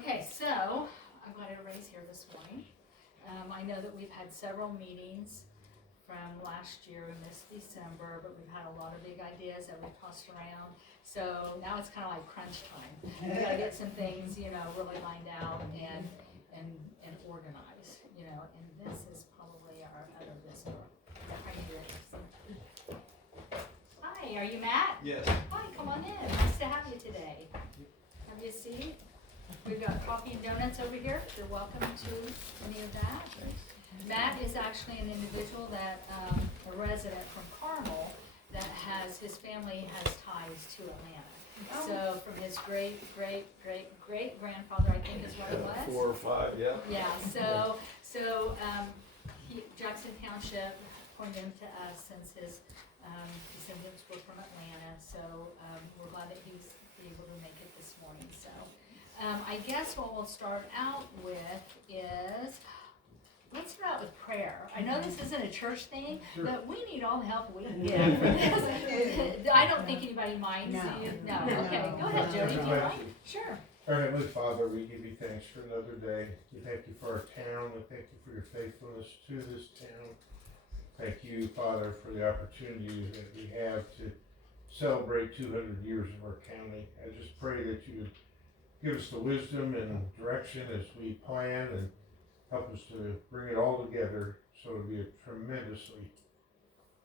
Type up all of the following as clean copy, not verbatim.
Okay, so I'm glad everybody's here this morning. I know that we've had several meetings from last year and this December, but we've had a lot of big ideas that we've tossed around. So now it's kind of like crunch time. We gotta get some things, really lined out and organized, and this is probably our other visitor. Are you ready? Hi, are you Matt? Yes. Hi, come on in. Nice to have you today. Have you a seat? We've got coffee and donuts over here. You're welcome to any of that. Matt is actually an individual that, a resident from Carmel, that his family has ties to Atlanta. So from his great grandfather, I think is what it was. 4 or 5, yeah. Yeah, Jackson Township pointed him to us since his descendants were from Atlanta, so we're glad that he's able to make it this morning. So I guess what we'll start out with is, let's start out with prayer. I know this isn't a church thing, but we need all the help we can get for this. I don't think anybody minds. No. Do you? No. Okay, go ahead, Jody. Do you mind? Sure. Our Heavenly Father, we give you thanks for another day. We thank you for our town. We thank you for your faithfulness to this town. Thank you, Father, for the opportunity that we have to celebrate 200 years of our county. I just pray that you would give us the wisdom and direction as we plan and help us to bring it all together so it'll be a tremendously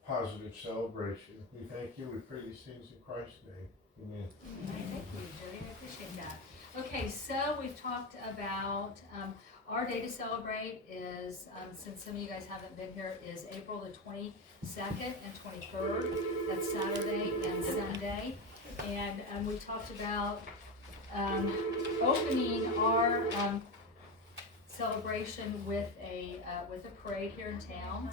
positive celebration. We thank you. We pray these things in Christ's name. Amen. Thank you, Jody. I appreciate that. Okay, so we've talked about our day to celebrate is, since some of you guys haven't been here, is April the 22nd and 23rd. That's Saturday and Sunday. And we talked about opening our celebration with a parade here in town,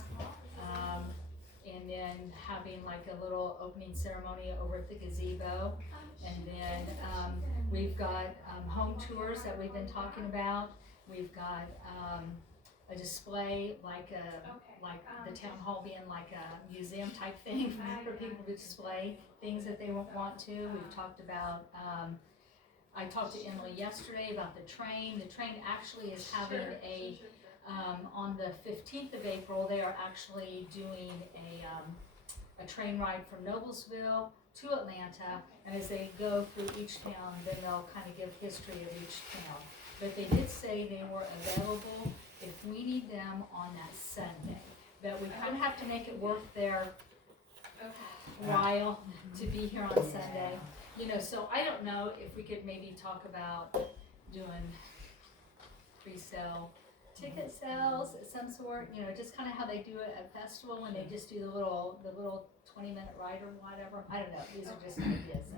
and then having like a little opening ceremony over at the gazebo, and then we've got home tours that we've been talking about. We've got a display like the town hall being like a museum type thing for people to display things that they want to. We've talked about. I talked to Emily yesterday about the train. The train actually is having on the 15th of April, they are actually doing a train ride from Noblesville to Atlanta, and as they go through each town, then they'll kind of give history of each town. But they did say they were available if we need them on that Sunday. But we kind of have to make it worth their while to be here on Sunday. So I don't know if we could maybe talk about doing pre-sale ticket sales of some sort, just kind of how they do it at festival when they just do the little 20-minute ride or whatever. I don't know. These are just ideas.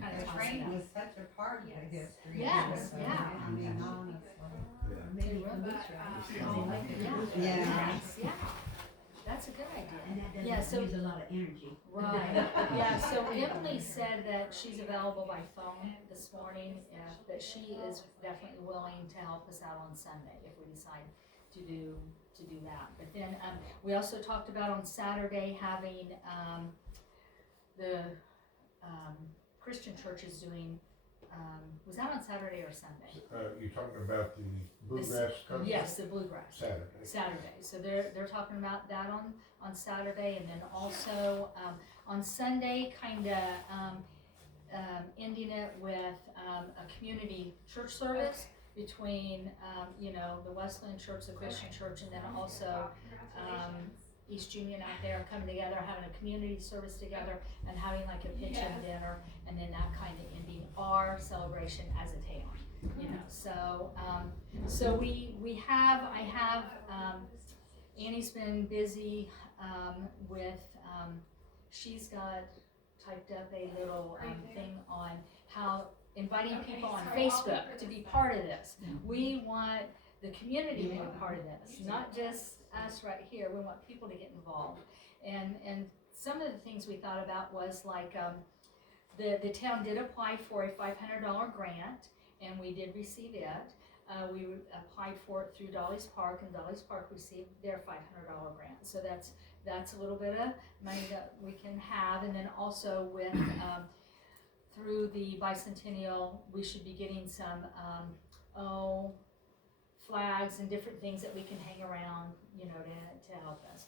Kind of The train was such a part of the history. Yes, yeah. I mean, honestly. Yeah. That's a good idea. And that Yeah, doesn't so- use a lot of energy. Right, yeah, so Emily said that she's available by phone this morning, that she is definitely willing to help us out on Sunday if we decide to do that. But then, we also talked about on Saturday having, the, Christian churches doing, was that on Saturday or Sunday? You're talking about the bluegrass country? Yes, the bluegrass. Saturday. So they're talking about that on Saturday, and then also on Sunday, ending it with a community church service between the Wesleyan Church, the Christian Church, and then also East Union out there coming together, having a community service together, and having like a pitch-in dinner, and then that kind of ending our celebration as a town. So I have Annie's been busy with she's got typed up a little thing on how inviting people on Facebook to be part of this. We want the community to be a part of this, not just us right here. We want people to get involved. And some of the things we thought about was like the town did apply for a $500 grant, and we did receive it. We applied for it through Dolly's Park, and Dolly's Park received their $500 grant. So that's a little bit of money that we can have. And then also with through the bicentennial, we should be getting some flags and different things that we can hang around, you know, to help us.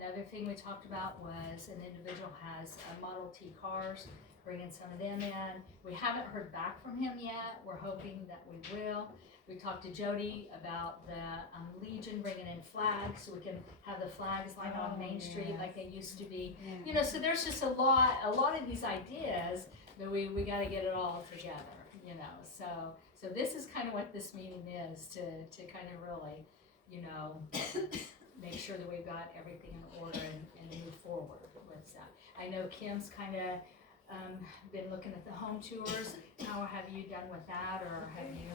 Another thing we talked about was an individual has Model T cars, bringing some of them in. We haven't heard back from him yet. We're hoping that we will. We talked to Jody about the Legion bringing in flags, so we can have the flags lined on Main Street like they used to be. You know, so there's just a lot of these ideas that we got to get it all together, you know. So this is kind of what this meeting is, to kind of really, you know, make sure that we've got everything in order and move forward with that. I know Kim's kind of been looking at the home tours. How have you done with that, or have you?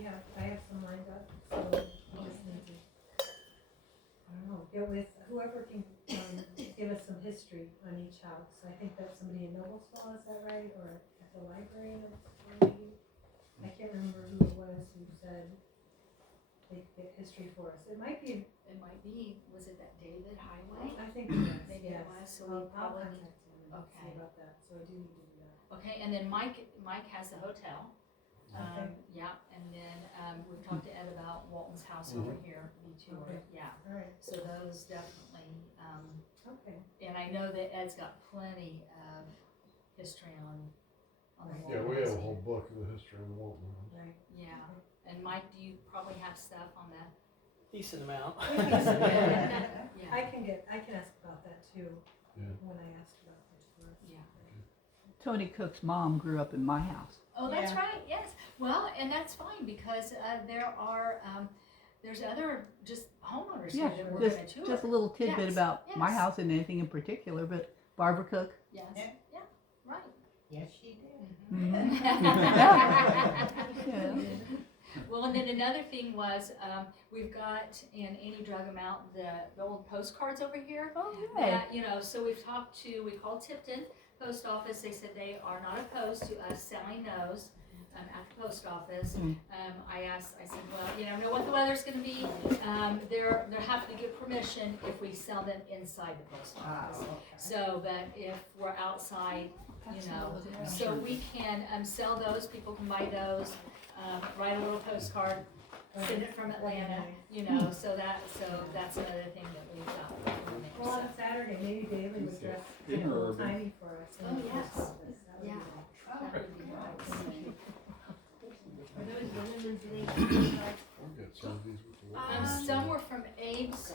Yeah, I have some lined up, so we just need to, I don't know, get with whoever can, give us some history on each house. I think that's somebody in Noblesville, is that right, or at the library in Noblesville maybe? I can't remember who it was who said they could get history for us. It might be, Was it that David Highway? I think it was, Maybe it yes. was, so we I'll probably contact him and see Okay. about that, so I do need to do that. Okay, and then Mike has the hotel. Okay. Yeah, and then we've talked to Ed about Walton's house over here, B2. Okay. Yeah, All right, so those definitely. okay. And I know that Ed's got plenty of history on the Right. Yeah, we have a whole book of the history of Walton. Right. Yeah, and Mike, do you probably have stuff on that? Decent amount. Yeah, I can ask about that too, Yeah. when I ask about the tour. yeah. Tony Cook's mom grew up in my house. Oh, that's Yeah. right, yes. Well, and that's fine, because there are, there's other just homeowners here Yeah, that we're gonna just tour. a little tidbit Yes, about my yes. house and anything in particular, but Barbara Cook. Yes, Yeah. yeah, right. Yes, she did. Mhm. Yeah. Well, and then another thing was, we've got, and Annie drug them out, the old postcards over here. Oh, yeah. That, you know, so we called Tipton Post Office. They said they are not opposed to us selling those at the post office. Mm. I said, well, you never know what the weather's gonna be. They're happy to get permission if we sell them inside the post office. So, but if we're outside, you know, so we can sell those, people can buy those, write a little postcard, send it from Atlanta, you know, so that's another thing that we've got going there, Well, so. on Saturday, maybe Bailey would dress kind Dinner of or- old timey for us. in Oh, the post yes. office. That would be Yeah. nice. That would be nice. We'll get some of these with the Walton. Some were from Abe's,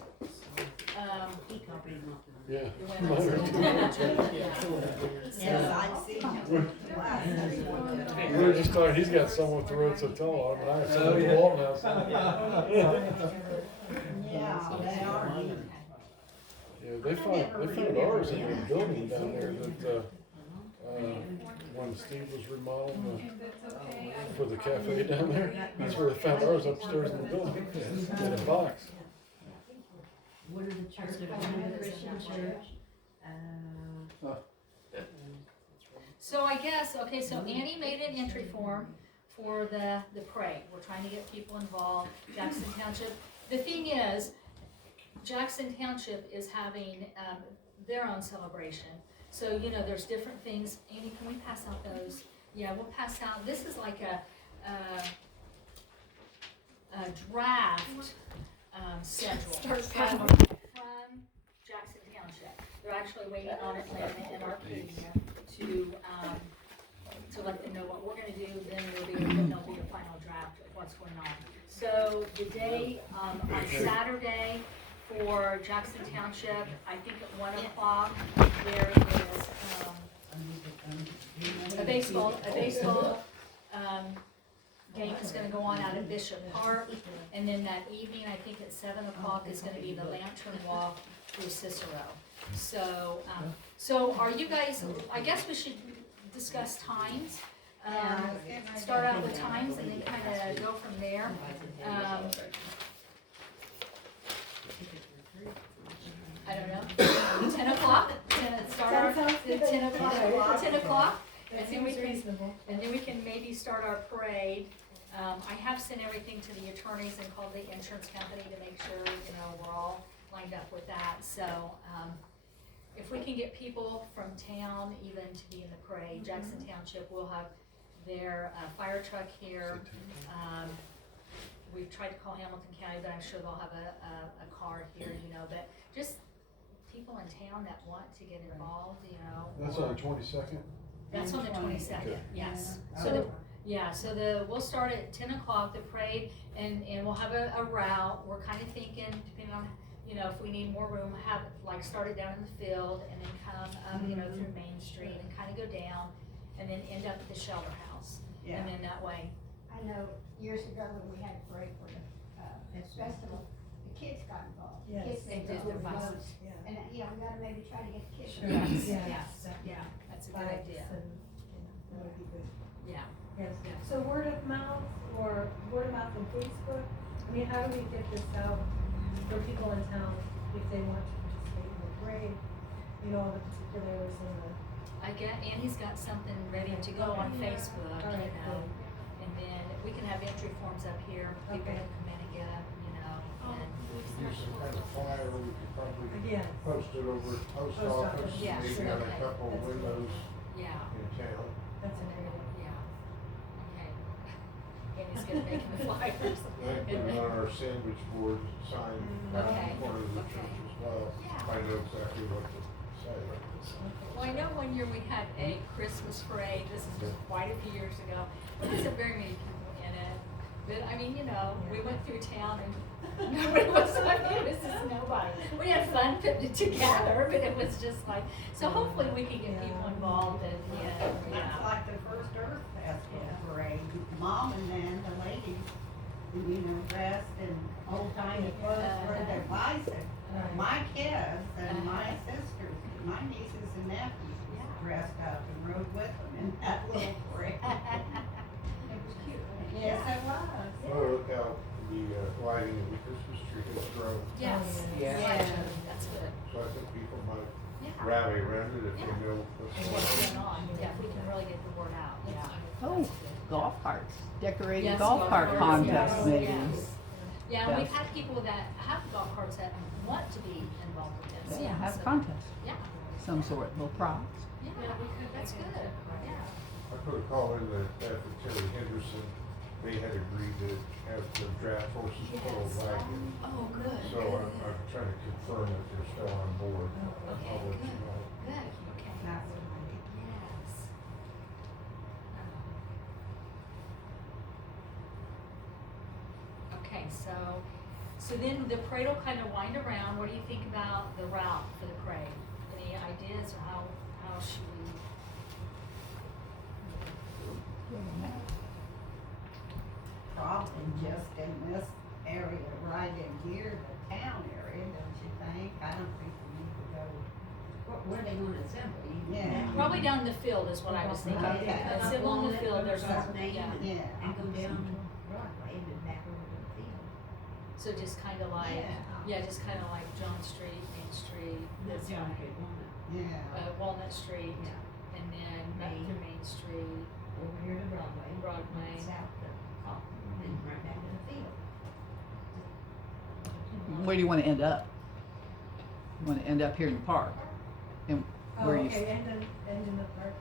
Yeah. Yes, I've seen them. We were just talking, he's got some with the Roots Hotel on, and I have some with the Walton House. Yeah, they are neat. Yeah, they found ours in the building down there that, when Steve was remodeling for the cafe down there, that's where they found ours upstairs in the building, in a box. What are the churches? Christian church. So I guess, okay, so Annie made an entry form for the parade. We're trying to get people involved, Jackson Township. The thing is, Jackson Township is having, their own celebration. So, you know, there's different things. Annie, can we pass out those? Yeah, we'll pass out, this is like a draft, schedule. From Jackson Township. They're actually waiting on Atlanta and Arcadia to let them know what we're gonna do, then there'll be a final draft of what's going on. So the day, on Saturday for Jackson Township, I think at 1 o'clock, there is, a baseball, game is gonna go on out at Bishop Park, and then that evening, I think at 7 o'clock is gonna be the lantern walk through Cicero. So are you guys, I guess we should discuss times. Start out with times and then kinda go from there. I don't know, 10 o'clock, start our, 10 o'clock, That and then we seems can, reasonable. and then we can maybe start our parade. I have sent everything to the attorneys and called the insurance company to make sure, you know, we're all lined up with that, so, if we can get people from town even to be in the parade, Jackson Township will have their fire truck here. We've tried to call Hamilton County, but I'm sure they'll have a car here, you know, but just people in town that want to get involved, you know. That's or- on the 22nd? That's on the 22nd, Okay. yes. Yeah. So the, yeah, so we'll start at 10 o'clock, the parade, and we'll have a route. We're kind of thinking, depending on, you know, if we need more room, have, like, start it down in the field and then come, you know, through Main Street and kind of go down and then end up at the shelter house. Yeah. And then that way, I know years ago when we had a parade for the, festival, the kids got involved. Yes. Kids They made did their their own buses. boats. Yeah. And, you know, we gotta maybe try to get the kids. Sure. yes, Yeah. yes, Definitely. yeah, that's a good Bikes idea, and, that would be good. yeah. Yes, Yeah. so word of mouth or word of mouth on Facebook, I mean, how do we get this out for people in town if they want to participate in the parade? You know, the particulars and the, I get, Annie's got something ready to go on Facebook, All right, you know, good. and then we can have entry forms up here, people Okay. can come in and get them, you know, and, Use some kind of flyer, we could probably again, post it over at post Post office, office. Yeah, maybe sure, on a okay. couple of That's good. windows yeah, in town. that's an area. yeah. Okay. Annie's gonna make the flyers. I put it on our sandwich board sign out in Okay, the corner of the okay. church as well. Yeah. I know exactly what to say. Well, I know one year we had a Christmas parade, this is quite a few years ago, but there wasn't very many people in it. But, I mean, you know, we went through town and nobody was, I mean, it was just nobody. We had fun putting it together, but it was just like, so hopefully we can get people involved and, That's yeah. like the first Earth Festival parade. Mom and then the ladies, you know, dressed in old timey clothes for their bicycle. Right. My kids and my sisters, my nieces and nephews dressed up and rode with them in that little parade. It was cute. Yes, it was. Oh, look out, the lighting of the Christmas tree has grown, Yes, Yeah. that's good, so I think people might yeah. rally around it if they Yeah. know what's And going what's on. going on, yeah, if we can really get the word out, yeah. Oh, golf carts, decorated Yes, golf cart carts, contest yes, maybe. yes. Yeah, and we've Yes. had people that have golf carts that want to be involved with this, Yeah, yeah. have so- a contest, Yeah, some sort, little prize. yeah, that's good, yeah. I put a call in that for Terry Henderson, they had agreed to have the draft horses pulled back in. Oh, good. So I'm trying to confirm that they're still on board. Okay, I'll let you good. know. Good, okay. That's what I did. Yes. Okay, so then the parade will kind of wind around. What do you think about the route for the parade? Any ideas or how should we? Probably just in this area, right in here, the town area, don't you think? I don't think we need to go. Where are they gonna assemble? Yeah. Probably down in the field is what I was thinking. Okay. Assemble in the field, there's, Name yeah. Yeah. and go down Broadway and then back over to the field. So just kind of like, Yeah. just kind of like John Street, Main Street, That's this John way, Street, Yeah. Walnut Street, Yeah. and then back Main. through Main Street. over here to Broadway. Broadway. South to Kaufman, and then right back to the field. Where do you wanna end up? You wanna end up here in the park? And Oh, where you, okay, end in the park.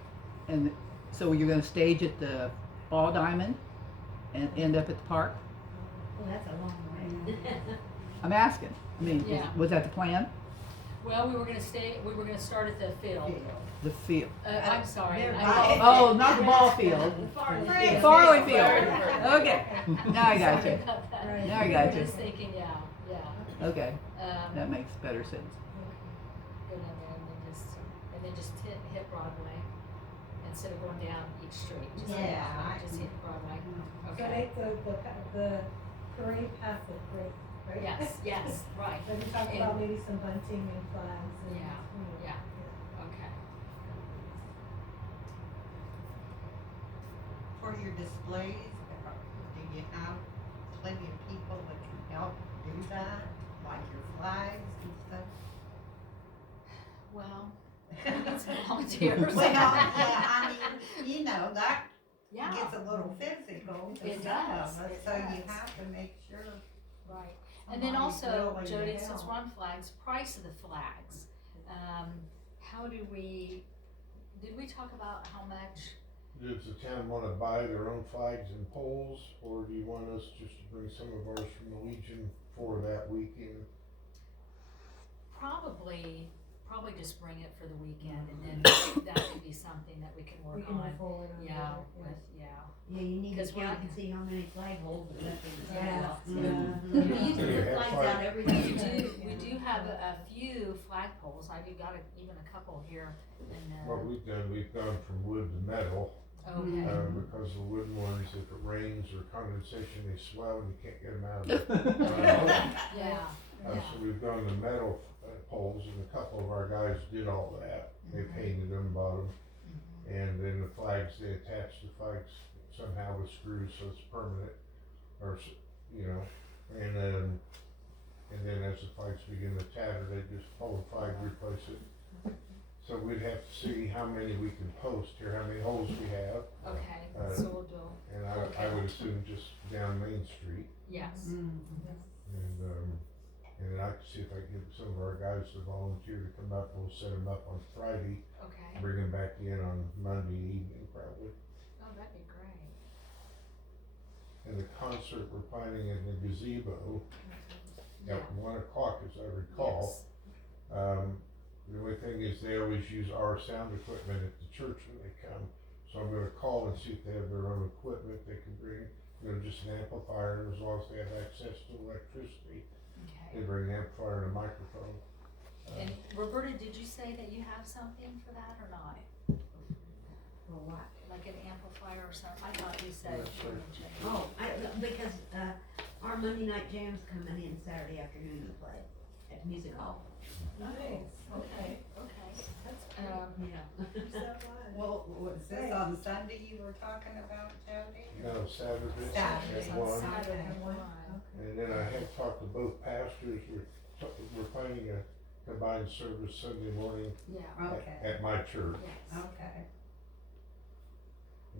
and so you're gonna stage at the Ball Diamond and end up at the park? Well, that's a long way. I'm asking, I mean, Yeah. was that the plan? Well, we were gonna start at the field. The field? I'm sorry. They're I- Oh, not the ball field. Farley Farley Field. Field, okay, now I got Sorry you, about that. Right. now I got I you, was thinking, yeah. okay, Um, that makes better sense. Go down there and then just hit Broadway instead of going down each street. Just hit Yeah, Broadway, I- just hit Broadway. So Okay. the parade path is great, right? Yes, right. Then we talk about maybe some bunting and flags and, Yeah, you know, yeah. Okay. For your displays, do you have plenty of people that can help do that? Like your flags and stuff? Well, we need some volunteers. Well, yeah, I mean, you know, that Yeah, gets a little physical to It some does, of us, it so you does. have to make sure. right. And then somebody's also, willing to Jody, since help. we're on flags, price of the flags. How do we, did we talk about how much does the town wanna buy their own flags and poles, or do you want us just to bring some of ours from the Legion for that weekend? Probably just bring it for the weekend, and then that could be something that we can We work can move on. forward on Yeah, that, with, yeah. Yeah, you need to 'Cause count we- and see how many flag holes are left in the Yeah. sidewalk. We Do you do, have Flags flag- out every we day. do have a few flagpoles, I've got even a couple here, and, What we've gone from wood to metal, okay. because the wooden ones, if it rains or condensation, they swell and you can't get them out of it. Yeah, So we've gone to metal poles, and a couple of our guys did all that, they painted them, bought them. And then the flags, they attach the flags somehow with screws, so it's permanent, or, you know, and then as the flags begin to tatter, they just pull the flag, replace it. So we'd have to see how many we can post here, how many holes we have, okay, so we'll do, and I would assume just down Main Street. yes, And I can see if I can get some of our guys to volunteer to come up, we'll set them up on Friday, okay, bring them back in on Monday evening probably. oh, that'd be great. And the concert we're planning in the gazebo Yeah, at 1 o'clock, as I recall. yes, The only thing is they always use our sound equipment at the church when they come. So I'm gonna call and see if they have their own equipment they can bring, just an amplifier, and as long as they have access to electricity, they okay. bring an amplifier and a microphone. And Roberta, did you say that you have something for that or not? For what? Like an amplifier or something? I thought you said. Yeah, sure. Oh, because, our Monday night jam's coming in Saturday afternoon to play at the music hall. Nice, okay. Okay. That's Yeah. so fun. Well, was this on Sunday you were talking about, Jody? No, Saturday Saturday. at 1. Saturday, Okay. one. And then I have talked to both pastors, we're planning a combined service Sunday morning Yeah, Okay, at my church. yes. okay.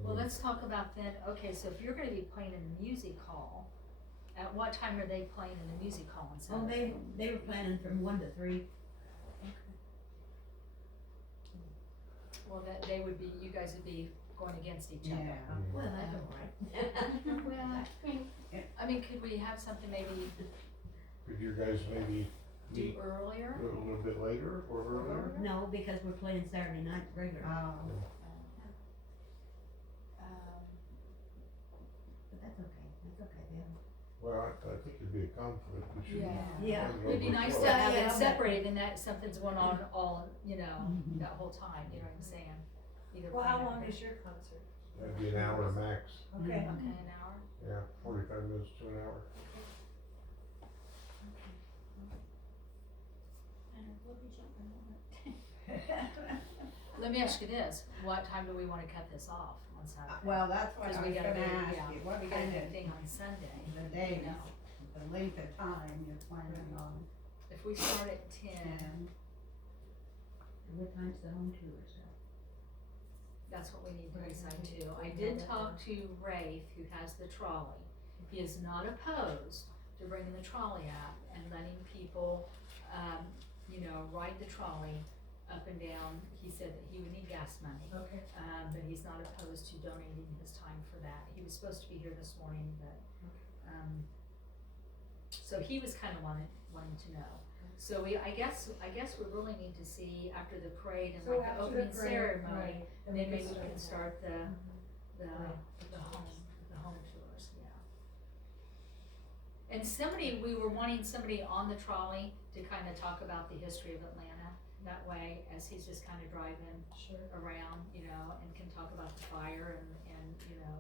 Well, let's talk about then, okay, so if you're gonna be playing in the music hall, at what time are they playing in the music hall on Oh, Saturday? they were planning from 1 to 3. Well, that, they would be, you guys would be going against each other. Yeah. Well, that's all right. Well, I mean, could we have something maybe Could you guys maybe do meet earlier? a little bit later or earlier? No, because we're playing Saturday night regular, Oh, but that's okay, Bill. Well, I think it'd be a conflict, we should. Yeah. Yeah. It'd be nice to Well, have yeah, it but- separated and that something's going on all, Mhm. that whole time, you know what I'm saying? Either Well, how playing long or- is your concert? That'd be an hour max, Okay. Okay, an hour? yeah, 45 minutes to an hour. Let me ask you this, what time do we wanna cut this off on Saturday? well, that's what I Cause was we gotta gonna be, ask yeah, you, what we got a kind good of, thing on Sunday, the you days, know. the length of time you're planning on, If we start at 10, and, And what time's the home tour, so? that's what we need to Right, decide we too. need to I know did that talk to Rafe, who has the trolley. He is not opposed to bringing the trolley out and letting people, ride the trolley up and down. He said that he would need gas money, Okay. but he's not opposed to donating his time for that. He was supposed to be here this morning, but, so he was kinda wanting to know. So I guess we really need to see after the parade and So like the after opening parade, ceremony, right, then we maybe we can that. start the Right. home tours, yeah. And we were wanting somebody on the trolley to kinda talk about the history of Atlanta. That way, as he's just kinda driving Sure, around, and can talk about the fire and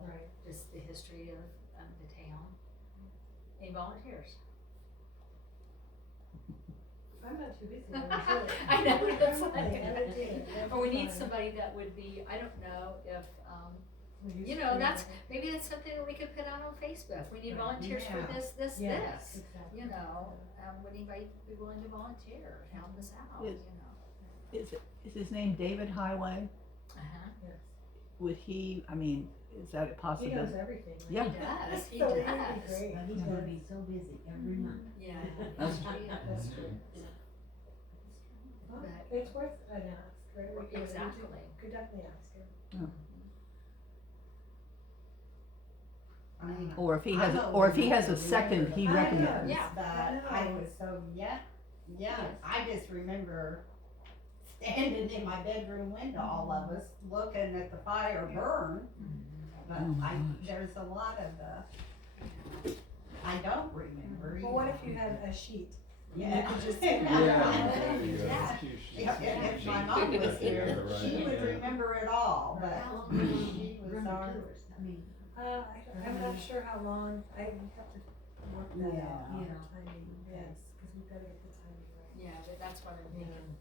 right. just the history of the town. Any volunteers? I'm not too busy, but I'm sure. I know, that's I like- would do it. That'd Or we be need fun. somebody that would be, I don't know if, We used you to know, do that's, that. maybe that's something that we could put out on Facebook. We need Right. volunteers for Yeah. this, Yes, exactly. would anybody be willing to volunteer, help us out, Yes. Is his name David Highway? Uh-huh. Yes. Would he, I mean, is that a He possibility? knows everything. right? Yeah. He does, he So it would be does. great. But he's gonna be so busy every month. Yeah. That's That's true. Well, But- it's worth an ask, right? We could Exactly. Could definitely ask him. I mean, Or if he I'm has, old or if he has a enough to second, remember he the recommends. Yeah. But I I know. was so young, Yes. I just remember standing in my bedroom window, all of us, looking at the fire burn. But Oh my gosh. there's a lot of, I don't remember. Well, what if you had a sheet? Yeah. You could just- Yeah, there you go. Yeah. Yeah. If my mom was here, Yeah, she would right. remember it all, but How long do you she was run the our. tours? I mean, I'm not sure how long, I would have to work that Yeah. out, Yeah. timing, yes, cause we've gotta get the timing right. Yeah, but that's what I'm thinking.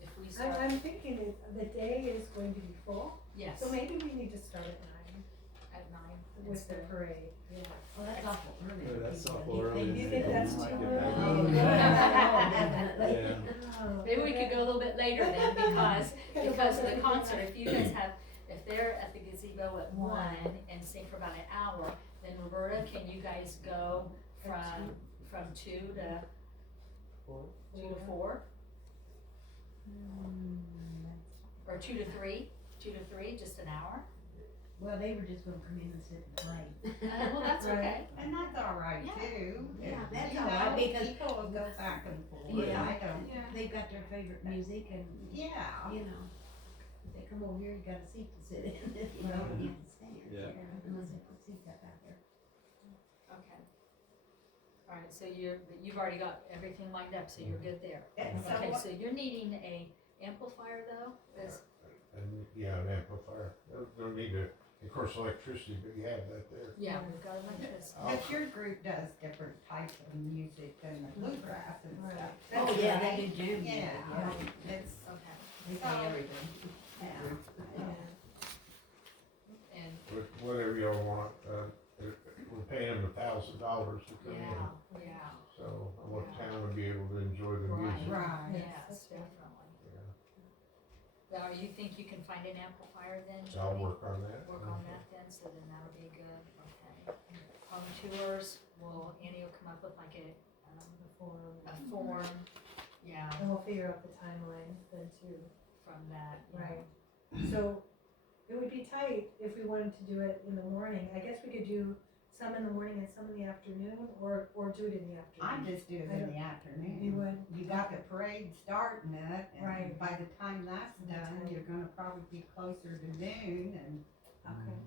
If we I'm, start, I'm thinking the day is going to be full, yes, so maybe we need to start at 9 at 9 with the instead. parade, yeah. well, that's awful early. Yeah, that's People, awful if early they in You the think day. that's You might too get early? back. Definitely. Yeah. Oh, Maybe we could go a little bit later then, because of the Okay. concert, if you guys have, if they're at the gazebo at 1 and sing for about an hour, then Roberta, can you guys go from 2 to 4? Or 2 to 3, just an hour? Well, they were just gonna come in and sit and play. Well, that's Right. okay. And that's all right Yeah. too. Yeah, If, that's you all right, know, because- people will go back and forth. Yeah. I don't. They've got their favorite music and, Yeah. you know, if they come over here, you got a seat to sit in, you know, you can stand. Yeah. Unless they put seats up out there. Okay. Alright, so you've already got everything lined up, so you're good there. And so Okay, what- so you're needing a amplifier though, is, And, yeah, an amplifier, don't need to, of course, electricity, but you have that there. yeah, we've got electricity. But your group does different types of music than the bluegrass and Right. stuff. Oh, That's yeah, right. they do jam music, Yeah, yeah. it's, Okay, They play everything. yeah. and, Whatever y'all want, we're paying them $1,000 to come in, yeah, so I want town to be able to enjoy the Right. music. Right. yes, definitely. Now, you think you can find an amplifier then, So I'll Jody? work on that. Work on that then, so then that'll be good, okay. Home tours, Annie will come up with like a form, yeah, And we'll figure out the timeline then too. from that, you know. Right. So it would be tight if we wanted to do it in the morning. I guess we could do some in the morning and some in the afternoon, or do it in the I afternoon. just do it I in don't- the afternoon. You would? You got the parade starting it, and Right. by the time that's done, Okay. you're gonna probably be closer to noon, and Okay.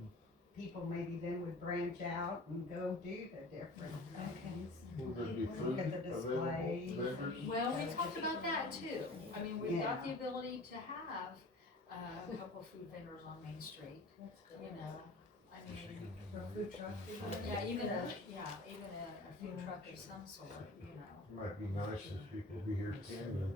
people maybe then would branch out and go do the different things. Will there be Look food at the available, displays. vendors? Well, we talked about that too. I mean, we've got the Yeah. ability to have a couple food vendors on Main Street, That's good. you know. I mean, Or a food truck. yeah, even a food truck of some sort, you know. It might be nice if people be here 10 and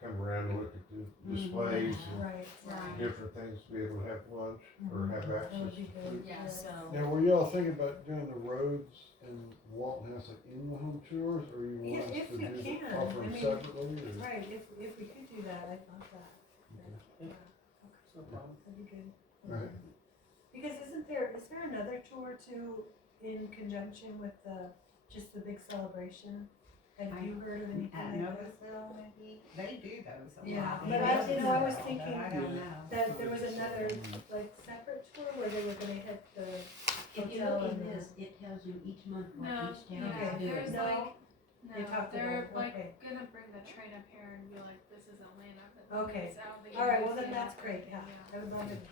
come around and look at the displays and Right, right. different things, to be able to have lunch or have That access would to be good. food. Yeah, so, Now, were y'all thinking about doing the roads and Walton House like in the home tours, or you Yeah, want us if to you do can. offer I them mean, separately, or? Right, if we could do that, I thought that. Yeah. No problem. That'd be good. Right. Because is there another tour too in conjunction with just the big celebration? Have you heard of anything At like that? Noblesville, maybe, they do those a lot. Yeah, They but I- do you know, I was but thinking I don't know. That there was another like separate tour where they were gonna hit the If you hotel look and in the. this, it tells you each month what No, each town Okay. is doing. there's No, like, they no, talked they're about it, like okay. gonna bring the train up here and be like, this is Atlanta, but then Okay. it's out the. All right, well East then that's and- great, yeah, I would love it.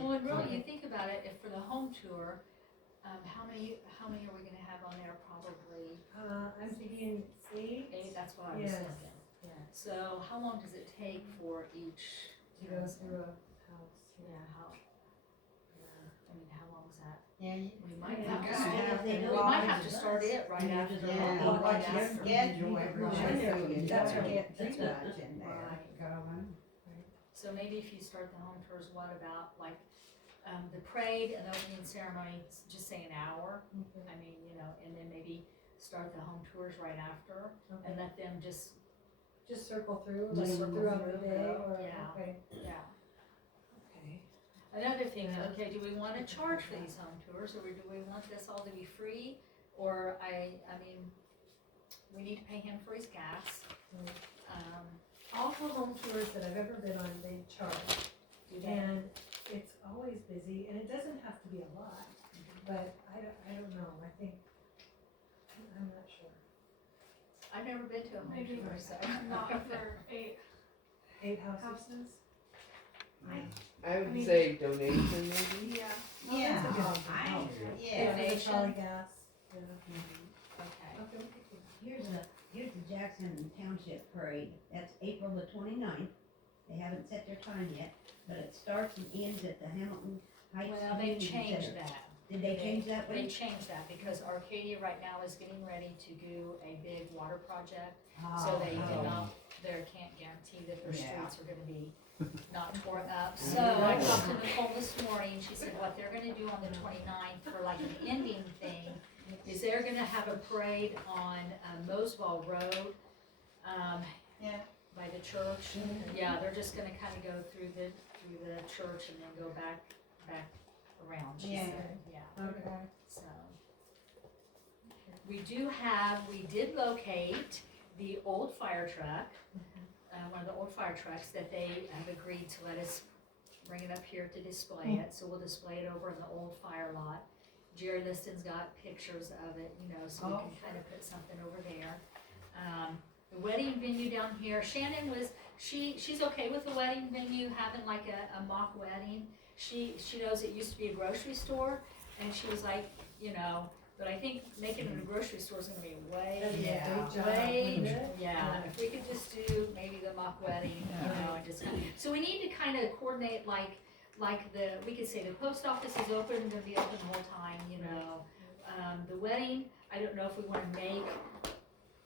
well, and really, you think about it, if for the home tour, how many are we gonna have on there? Probably I'm thinking 8 8, that's what I was Yes. thinking. Yeah. So how long does it take for each, to go through a house. yeah, I mean, how long is that? Yeah, you, We might you're have gonna to, have they to don't we might watch have to start it right Yeah, after. Yeah, Well, watch right your after. schedule every Right. day, so you That's don't right. get too That's right. much in there Right. going. So maybe if you start the home tours, what about like, the parade and the opening ceremony, just say an hour? Okay. I mean, you know, and then maybe start the home tours right after and Okay. let them just, Just circle through, Just like circle throughout the through, day, or, yeah. okay, yeah. okay. Another thing, Yeah. okay, do we wanna charge for these home tours, or do we want this all to be free? Or I mean, we need to pay him for his gas. All the home tours that I've ever been on, they charge. Do they? And it's always busy, and it doesn't have to be a lot, but I don't know, I think, I'm not sure. I've never been to a home Maybe tour, so. not for 8 8 houses? houses. I would mean- say donation maybe. Yeah. Yeah, That's a good I, one. yeah. For the trolley gas, yeah. Okay. Here's the Jackson Township Parade, that's April the 29th. They haven't set their time yet, but it starts and ends at the Hamilton Heights Well, they've Community changed Center. that. Did they change that They one? changed that because Arcadia right now is getting ready to do a big water project. Oh, So they oh. can't guarantee that their Yeah. streets are gonna be not torn up. So I talked to Nicole this morning, she said what they're gonna do on the 29th for like an ending thing is they're gonna have a parade on Moseball Road, Yeah. by the church. Yeah, they're just gonna kinda go through the church and then go back around, she Yeah. said, yeah. Okay. So, we did locate the old fire truck, one of the old fire trucks that they have agreed to let us bring it up here to display it, so we'll display it over in the old fire lot. Jerry Liston's got pictures of it, you know, so we can kind of put something over there. The wedding venue down here, Shannon she's okay with the wedding venue, having like a mock wedding. She knows it used to be a grocery store, and she was like, you know, but I think making it a grocery store is gonna be That'd be a Yeah. great job, way, wouldn't it? yeah, if we could just do maybe the mock wedding, you know, and just, so we need to kind of coordinate like we could say the post office is open, gonna be open the whole time, you know. The wedding, I don't know if we wanna make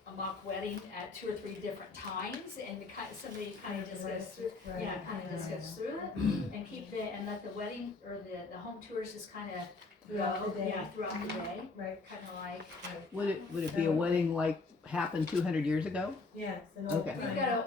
a mock wedding at 2 or 3 different times, and somebody kind of discuss through, Right. yeah, kind of discuss through it, and let the wedding, or the home tours just kind of Throughout the day. Yeah, throughout the day, Right, kind of like, Would it be a wedding like happened 200 years ago? yes, an old Okay. we've time. got an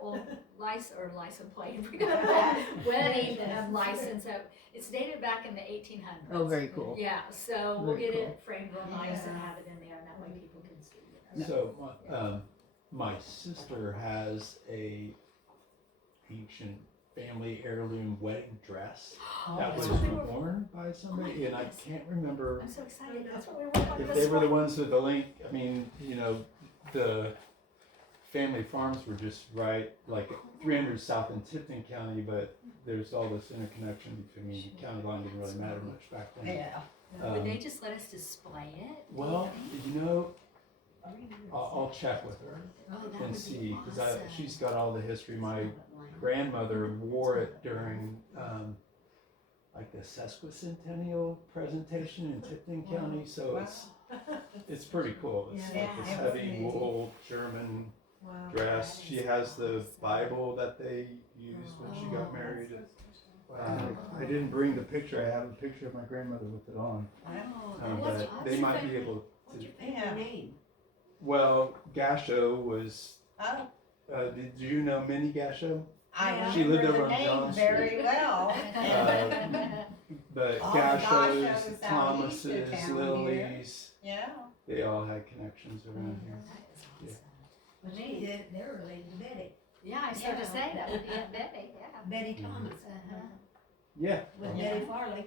old license plate, we got a wedding license that, it's dated back in the 1800s. Oh, very cool. Yeah, so we'll Very get cool. it framed real nice and Yeah. have it in there, and that way people can see, you know. So, my sister has a ancient family heirloom wedding dress that That's was what we were- worn by somebody, and I can't remember I'm so excited, that's what we were working on if this they were the morning. ones with the link. I mean, you know, the family farms were just right, like 300 south in Tipton County, but there's all this interconnection between county line didn't really matter much back then. Yeah. Would they Um, just let us display it? Well, you know, I'll check with her Oh, that would and be see, because awesome. she's got all the history. My grandmother wore it during like the sesquicentennial presentation in Tipton County, so it's pretty cool. It's Yeah. like this Yeah, it was heavy amazing. wool German Wow. dress. She has the Bible that they used when she got married. I didn't bring the picture. I have a picture of my grandmother with it on, What's but they might be able What's to. your family Yeah. name? Well, Gasho was. Oh, Did you know Minnie Gasho? I She lived remember over the on name John very Street. well. But All the Gashos, Gashos out east of Thomases, town here. Lilies, Yeah. they all had connections around here. That is awesome. Well, they're related to Betty. Yeah, I started to say that would be Aunt Betty, yeah. Betty Thomas. Uh-huh. Yeah. With Yeah. Betty Farley.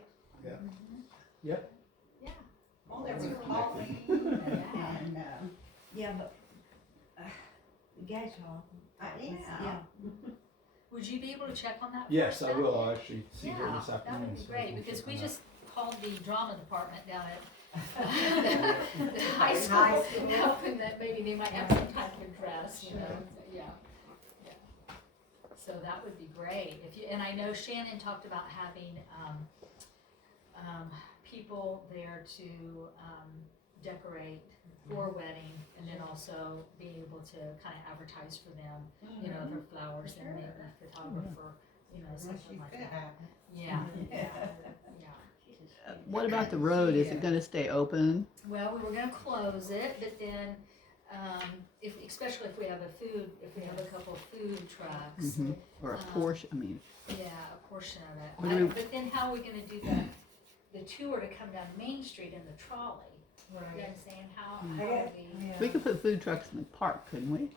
Yeah. Well, there was Polly Yeah. and, Yeah, but, the guys hall. yeah. Would you be able to check on that? Yes, for I us, will. Betty? I'll actually see her this Yeah, that afternoon. would be so I great, can because check we on just called the drama department down at the high High school, school. hoping that maybe they might have some type of dress, you know, so, yeah. Yeah. So that would be great, if you, and I know Shannon talked about having, people there to, decorate for a wedding, and then also being able to kind of advertise for them, you know, their flowers and maybe a photographer, you know, Well, something she's like good that. at Yeah, it. yeah. What about the road? Is it gonna stay open? Well, we were gonna close it, but then, especially if we have a couple of food trucks, Or a portion, I mean, yeah, a portion of it. What do we- But then how are we gonna do the tour to come down Main Street in the trolley? You know what I'm saying, how I do get- we, yeah. we could put food trucks in the park, couldn't we?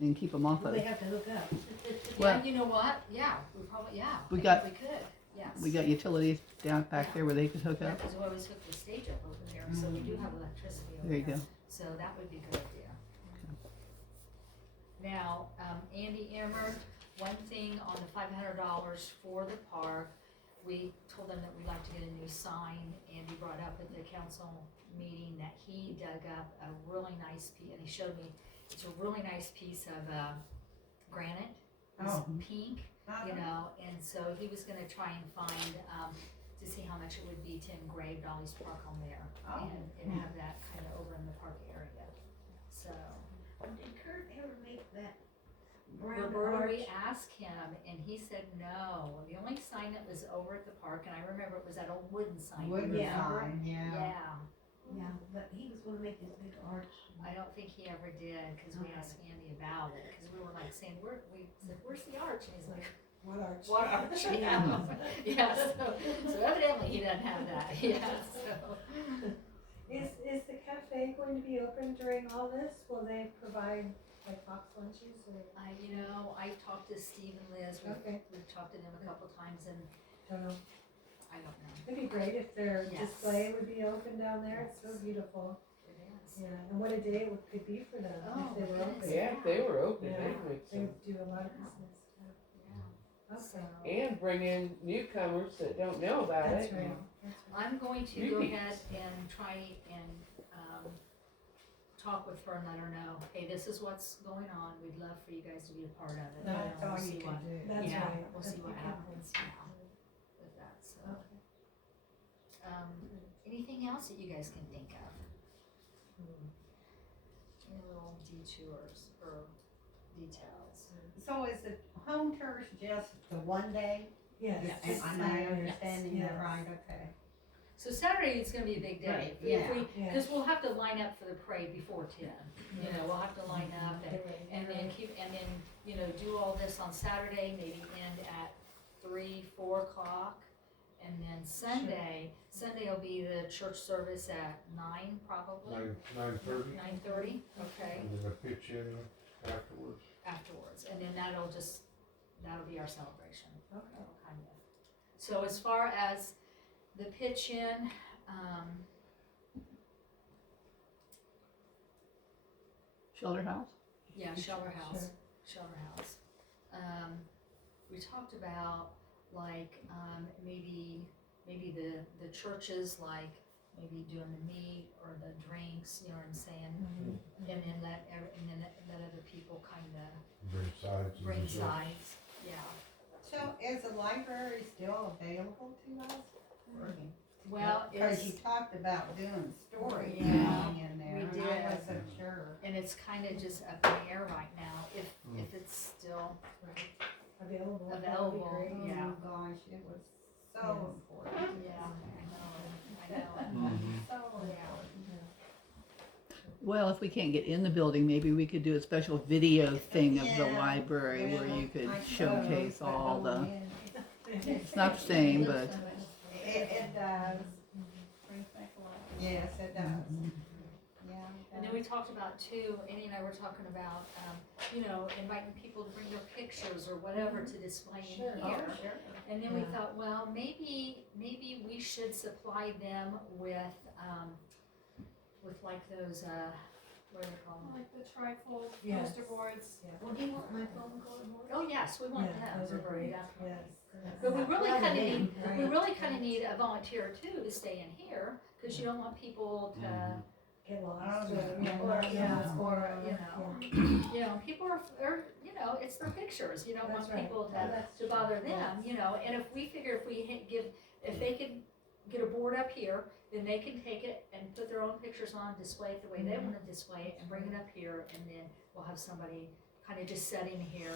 and keep them off Will of they it. have to hook up? Well- Yeah, you know what? Yeah, we probably, yeah. We I got- think we could, yes. We got utilities down back there where they could hook Yeah, up. because we always hook the stage up over there, so we do have electricity over There you there. go. So that would be a good idea. Now, Andy Emmer, one thing on the $500 for the park, we told them that we'd like to get a new sign. Andy brought up at the council meeting that he dug up a really nice piece, and he showed me, it's a really nice piece of granite. It's Oh. pink, you know, and so he was gonna try and find, to see how much it would be to engrave Dolly's Park on there. Oh. And have that kind of over in the park area, so. Did Kurt ever make that brown Roberta, arch? we asked him, and he said no. The only sign that was over at the park, and I remember it was that old wooden sign. Wooden remember? sign, yeah. Yeah, Yeah, but he was gonna make this big arch. I don't think he ever did, cause we asked Andy about it, cause we were like saying, we said, where's the arch? And he's like, What arch? what arch? Yeah, yeah, so evidently he doesn't have that, yeah, so. Is the cafe going to be open during all this? Will they provide like box lunches or? I talked to Steve and Liz, Okay, we've talked to them a couple times, and don't know. I don't know. It'd be great if their Yes. display would be open down there. It's so beautiful. It is. Yeah, and what a day it could be for them Oh, if they were goodness. open. Yeah, if they were open, Yeah. they'd make They some. would do a lot of business. Yeah. Okay, And bring in newcomers that don't know about that's it. right, that's right. I'm going to go ahead and try and, talk with her and let her know, hey, this is what's going on, we'd love for you guys to be a part of it. That's And we'll all see you what- can do. That's Yeah, right. we'll see what happens, with that, so. Okay. Anything else that you guys can think of? Hmm. Any little detours or details? So is the home tours just the one day? Yes. Am I understanding that Yes. right? Okay. So Saturday is gonna be a big day. Right, yeah. Cause we'll have to line up for the parade before 10, you know, we'll have to line up and then do all this on Saturday, maybe end at 3, 4 o'clock. And then Sunday will be the church service at 9 probably, 9:30, 9:30, okay, and then a pitch in afterwards. afterwards. And then that'll be our celebration, Okay. kind of. So as far as the pitch in, Shelter house? yeah, shelter house. We talked about like, maybe the churches, like maybe doing the meat or the drinks, you know what I'm saying? And then let other people kinda Bring sides. and bring desserts. sides, yeah. So is the library still available to us? Well, Because you it's, talked about doing story Yeah, in there, we and did. I wasn't sure. and it's kinda just up in the air right now, if it's still Available. That would be available, great. yeah. Oh gosh, it was so important. Yeah, I know. So Yeah. Well, if we can't get in the building, maybe we could do a special video thing of the Yeah, library where well, you could I showcase suppose, all but, the, yeah. it's not the same, but It does. Yes, it does. Yeah. And then we talked about too, Annie and I were talking about, inviting people to bring their pictures or whatever to display in Sure. here. And then we Yeah. thought, well, maybe we should supply them with like those, what are they called? Like the trifold Yes. poster boards. Well, do you want my phone card more? Oh, yes, we want Yeah, them, those are great. yeah. Yes. But we really Rather kinda than- need, we really kinda need a volunteer too to stay in here, cause you don't want people to, Get lost. Oh, or, yeah. or, yeah. or, people are, it's their pictures, you don't want That's right. people Oh, that's to bother true. them, and if we figure if they could get a board up here, then they can take it and put their own pictures on, display it the way they wanna display it, and bring it up here, and then we'll have somebody kinda just sit in here.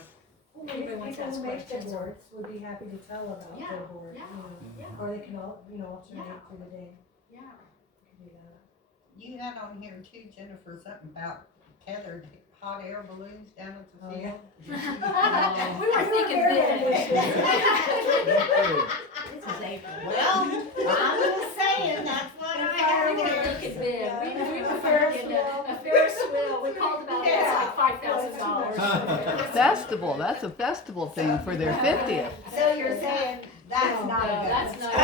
Well, Anybody maybe wants to people ask who make the questions or- boards would be happy to tell about Yeah, their board, yeah, yeah. Or they can all, alternate Yeah. through the day. Yeah. Could do that. You had on here too, Jennifer, something about tethered hot air balloons down at the Oh, field. We were thinking big. This is April. Well, I'm just saying, that's what I We heard were here. thinking big, we were A Ferris thinking wheel. a Ferris wheel, we called about, it's like $5,000. festival, that's a festival thing for their 50th. So you're saying that's No, not a good. that's not,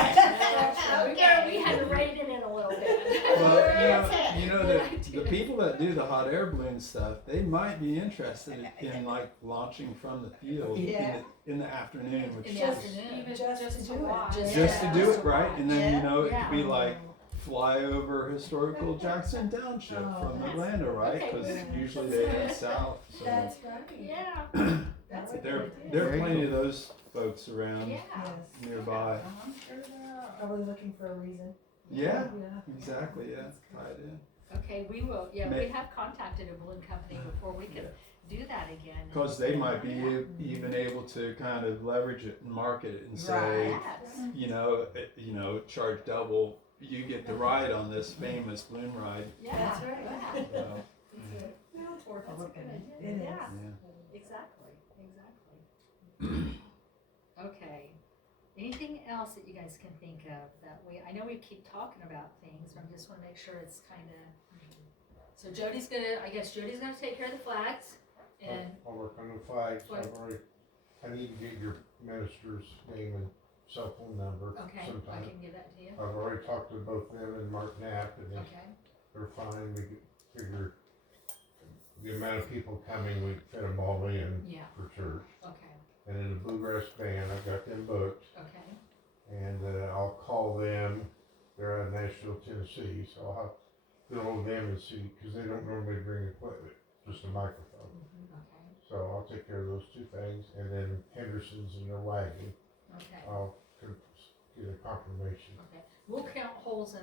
we had to rein it in a little bit. Well, you know the people that do the hot air balloon stuff, they might be interested in like launching from the field Yeah. in the afternoon, which In is the afternoon. Even Just just to to do it. watch. just to do it right, and then you know it Yeah. could be like fly over historical Jackson Township Oh, from that's- Atlanta, right? okay, Because good. usually they head south. So That's right. Yeah. That's a but there good idea. there are Very plenty cool. of those folks around Yeah. Yes, nearby. I'm sure there are. probably looking for a reason. Yeah, Yeah. exactly. Yeah, tied in. Okay, we will, yeah, we May- have contacted a balloon company before, we can do that again. Because they might be even able to kind of leverage it and market it and say, Yes. you know, charge double. You get the ride on this famous balloon ride. Yeah. That's right. Yeah. So, No, it's worth That's a looking good at. idea. It is. Yeah. yeah. Exactly, Okay, anything else that you guys can think of that I know we keep talking about things, but I just wanna make sure it's kinda, so Jody's gonna take care of the flags, and, I'll work on the flags. Flag. I need to get your minister's name and cell phone number okay, I sometime. can give that to you, I've already talked to both them and Mark Knapp, and okay, they're fine. We could figure the amount of people coming, we fit them all in yeah, for church. okay, And then the bluegrass band, I've got them booked, okay, and I'll call them. They're out of Nashville, Tennessee, so I'll have to get hold of them and see, because they don't normally bring equipment, just a microphone. okay, So I'll take care of those two things, and then Henderson's and their wagon, okay. I'll get a confirmation. Okay, we'll count holes in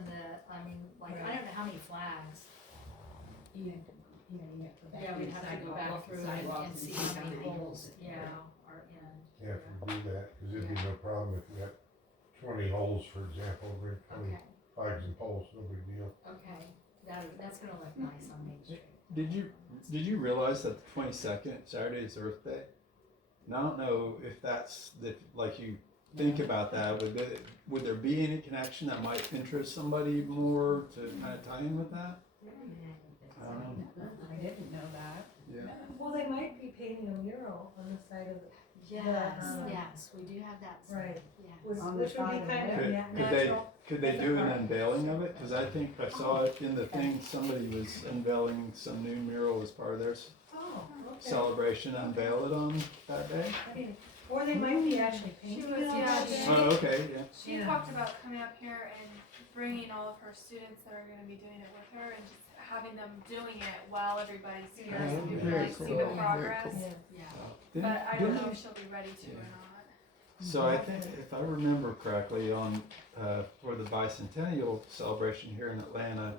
I don't know how many flags. You have to go back Yeah, to we'd the have to go sidewalk, back walk the through sidewalk and see see how many holes, there yeah, are in. Yeah, if we do that, because it'd be no problem if you got 20 holes, for example, bring 20 Okay, flags and poles, no big deal. okay, that's gonna look nice on Main Street. Did you realize that the 22nd Saturday is Earth Day? And I don't know if that's like you think about that. Would there be any connection that might interest somebody more to kind of tie in with that? I don't know. I didn't know that. Yeah. Well, they might be painting a mural on the side of the, Yes, um, yes, we do have that. right. Yeah. which On the would be side of kind it. of Could natural. they do an unveiling of it? Because I think I saw it in the thing. Somebody was unveiling some new mural as part of their Oh, okay. celebration. Unveil it on that day. I mean, or they might be actually She painting. was, it on yeah, that she- day. Oh, okay, yeah. She Yeah. talked about coming up here and bringing all of her students that are going to be doing it with her and just having them doing it while everybody's here so Oh, people very like see cool, the very progress. Yeah. Yeah, Didn't- But I don't didn't know you- if she'll be ready to or Yeah. not. So I think, if I remember correctly, on for the bicentennial celebration here in Atlanta,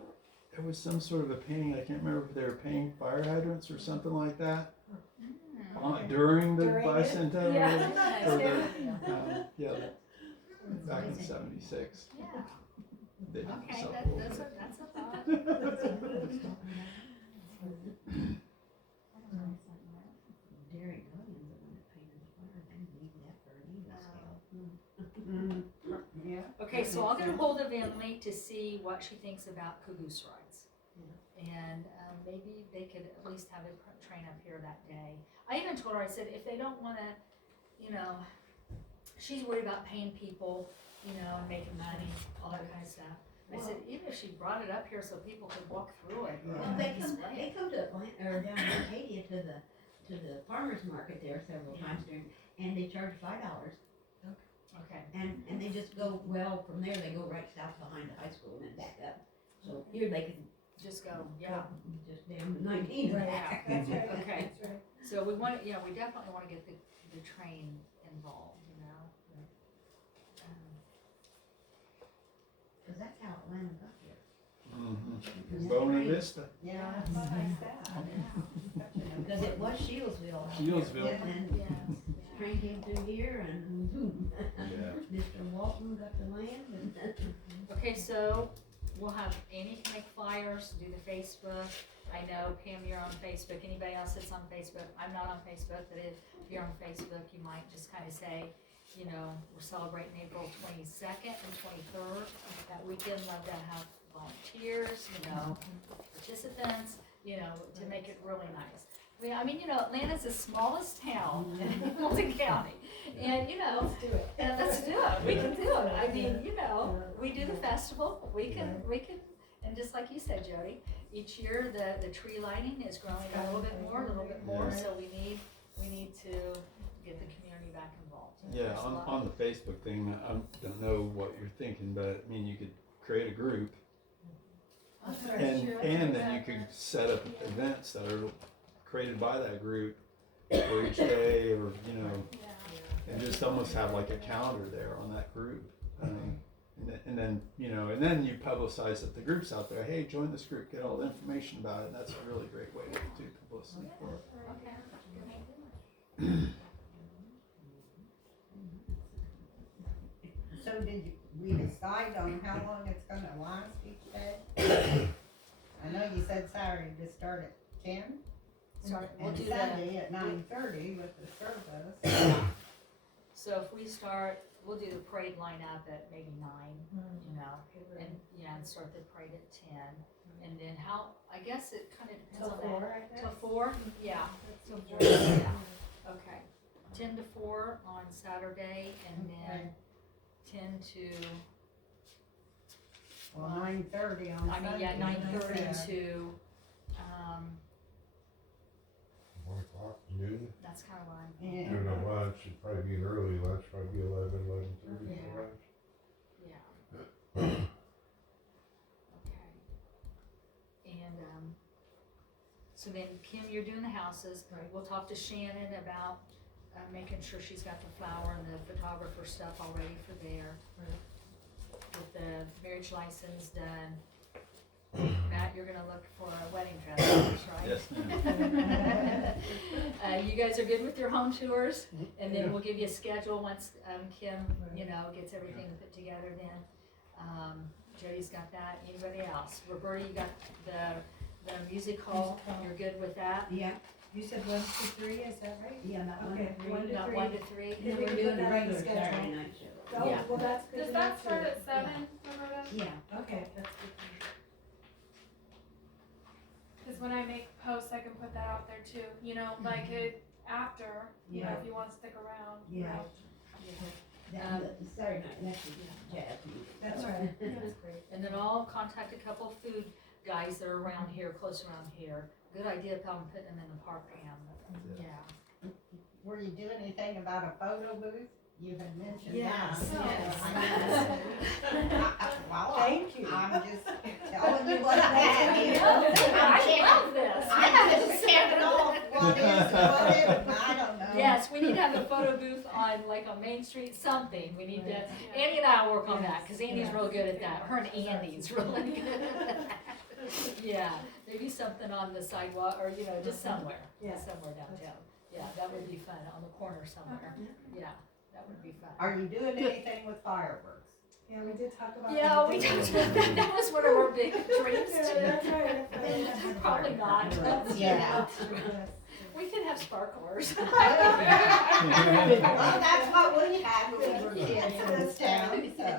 there was some sort of a painting. I can't remember if they were painting fire hydrants or something like that during the During it? bicentennial. Yeah. Or back in '76. yeah, They did okay, something. that's a thought. Derek Williams, the one that painted the fire, I didn't need that for an Eagle Scout. Yeah. Okay, so I'll get a hold of Emily to see what she thinks about caboose rides. And maybe they could at least have a train up here that day. I even told her, I said, if they don't wanna, she's worried about paying people, and making money, all that kind of stuff. I said, even if she brought it up here so people could walk through it. Well, and they display it. come to Atlanta, or down in Arcadia to the farmer's market there several times during, and they charge $5. Okay, And they just go, well, from there, they go right south behind the high school and then back up. So here they can just go, yeah. just down to 19 and Right. back. That's right. Okay. That's right. So we want, we definitely wanna get the train involved, Cause that's how Atlanta got here. Mm-hmm. Buena Vista. Yeah. Yeah. Because it was Shieldsville. out Shieldsville. there. And Yes, yeah. train came through here and boom. Yeah. Mr. Walton got the land and. Okay, so we'll have Amy can make flyers, do the Facebook. I know Pam, you're on Facebook. Anybody else that's on Facebook? I'm not on Facebook, but if you're on Facebook, you might just kind of say, we're celebrating April 22nd and 23rd. That weekend, love to have volunteers, participants, to make it really nice. I mean, you know, Atlanta's the smallest town in Hamilton County, and you know, Let's do it. and let's do it. We can do it. I mean, you know, we do the festival. We can, and just like you said, Jody, each year the tree lighting is growing a little bit more. Yeah. So we need to get the community back involved. Yeah, There's a lot- on the Facebook thing, I don't know what you're thinking, but I mean, you could create a group That's and true. then you could set up events that are created by that group for each day, or you know, and just almost have like a calendar there on that group. And then you know, and then you publicize that the group's out there. Hey, join this group, get all the information about it. And that's a really great way to do publicity for it. Okay. So did we decide on how long it's gonna last each day? I know you said Saturday to start at 10, So we'll and do Sunday at 9:30 with the service. So if we start, we'll do the parade lineup at maybe 9, you know, and and start the parade at 10, and then how? I guess it kind of depends Till on 4, that. I guess. Till 4, yeah. Till 4, yeah. Okay. 10 to 4 on Saturday, and then 10 to. Well, 9:30 on I mean, Sunday. yeah, 9:30 Yeah. to. 1 o'clock, noon. That's kind of what I'm. Yeah. Doing a lunch, it'd probably be an early lunch, probably be 11:30 Yeah. for lunch. Yeah. Okay. And, so then Kim, you're doing the houses. Right. We'll talk to Shannon about, making sure she's got the flower and the photographer stuff all ready for there. With the marriage license done. Matt, you're gonna look for a wedding dress, right? Yes, ma'am. You guys are good with your home tours, and then we'll give you a schedule once, Kim, you know, gets everything put together then. Jody's got that, anybody else? Roberta, you got the music hall, you're good with that? Yeah, You said 1 to 3, is that right? yeah, that one. Okay, 1 to Not 3. 1 to 3? Yeah, And we we're can doing put the that on the regular schedule. Saturday night show. Oh, Yeah. well, that's good Does to that know, start too. at 7, Roberta? Yeah, Okay, that's good to know. Because when I make posts, I can put that out there too, you know, like it after, you know, Yeah. if you want to stick around. yeah. Um, The Saturday night, that's the jazz music. That's right. That's great. And then I'll contact a couple of food guys that are around here, close around here. Good idea, Pam, putting them in the park, Pam. Yeah. Were you doing anything about a photo booth? You had mentioned Yes, that. yes. Well, Thank you. I'm just telling you what that is. I love this. I'm just checking off what is, what isn't, I don't know. Yes, we need to have a photo booth on, like, on Main Street, something. We need to, Andy and I will work on that, cause Andy's real good at that. Her and Andy's really good at that. Yeah, maybe something on the sidewalk, or, you know, just somewhere, Yeah. somewhere downtown. Yeah, that would be fun, on the corner somewhere. Yeah, that would be fun. Are you doing anything with fireworks? Yeah, we did talk about that. Yeah, we didn't talked about that. That was one of our big dreams Yeah, too. that's right, that's right. Probably not. That's Yeah. true. We could have sparklers. Well, that's what we had when we were kids in this town, so.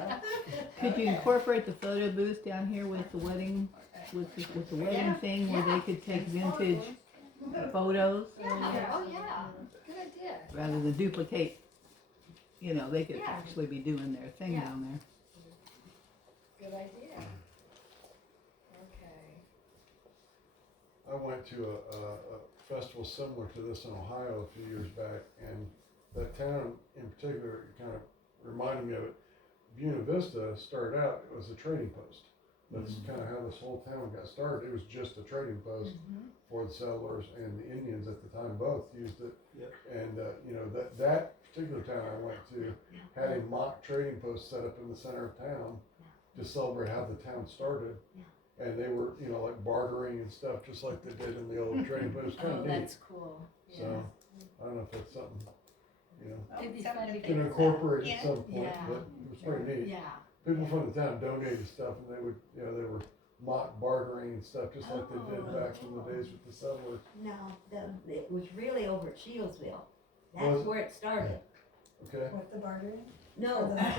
Could you incorporate the photo booth down here with the wedding, with the wedding Yeah, thing where they could take vintage photos Yeah, oh yeah, good idea. rather than duplicate? You know, they could Yeah. actually be doing their thing Yeah. down there. Good idea. Okay. I went to a festival similar to this in Ohio a few years back, and that town in particular kind of reminded me of it. Buena Vista started out, it was a trading post. That's kind of how this whole town got started. It was just a trading post for the settlers, and the Indians at the time both used it. Yep. And, you know, that particular town I went to had a mock trading post set up in the center of town to celebrate how the town started. And they were, you know, like bartering and stuff, just like they did in the old trading post. Kind Oh, of neat. that's cool. Yeah. So, I don't know if that's something, you know, It'd be Something fun to to get can think incorporate Yeah. at some point, Yeah. but it was pretty neat. Yeah. People from the town donated stuff, and they would, you know, they were mock bartering and stuff, just like they did back in the days with the settlers. No, it was really over at Shieldsville. Was That's it? where it started. Okay. With the bartering? No. Or Back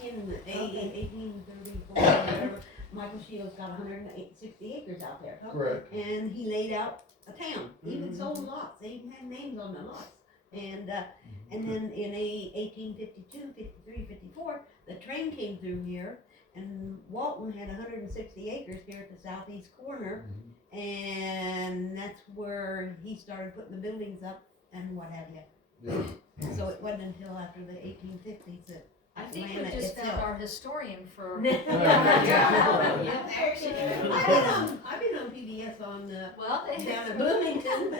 the- in the 1834, whatever, my Michael Shields got 160 acres out there. Correct. And he laid out a town, even sold lots, they even had names on the lots. And then in 1852, 53, 54, the train came through here, and Walton had 160 acres here at the southeast corner, and that's where he started putting the buildings up and what have you. Yeah. So it wasn't until after the 1850s that I think we Atlanta just found itself. our historian for. I've been on PBS on Well, they down in Bloomington.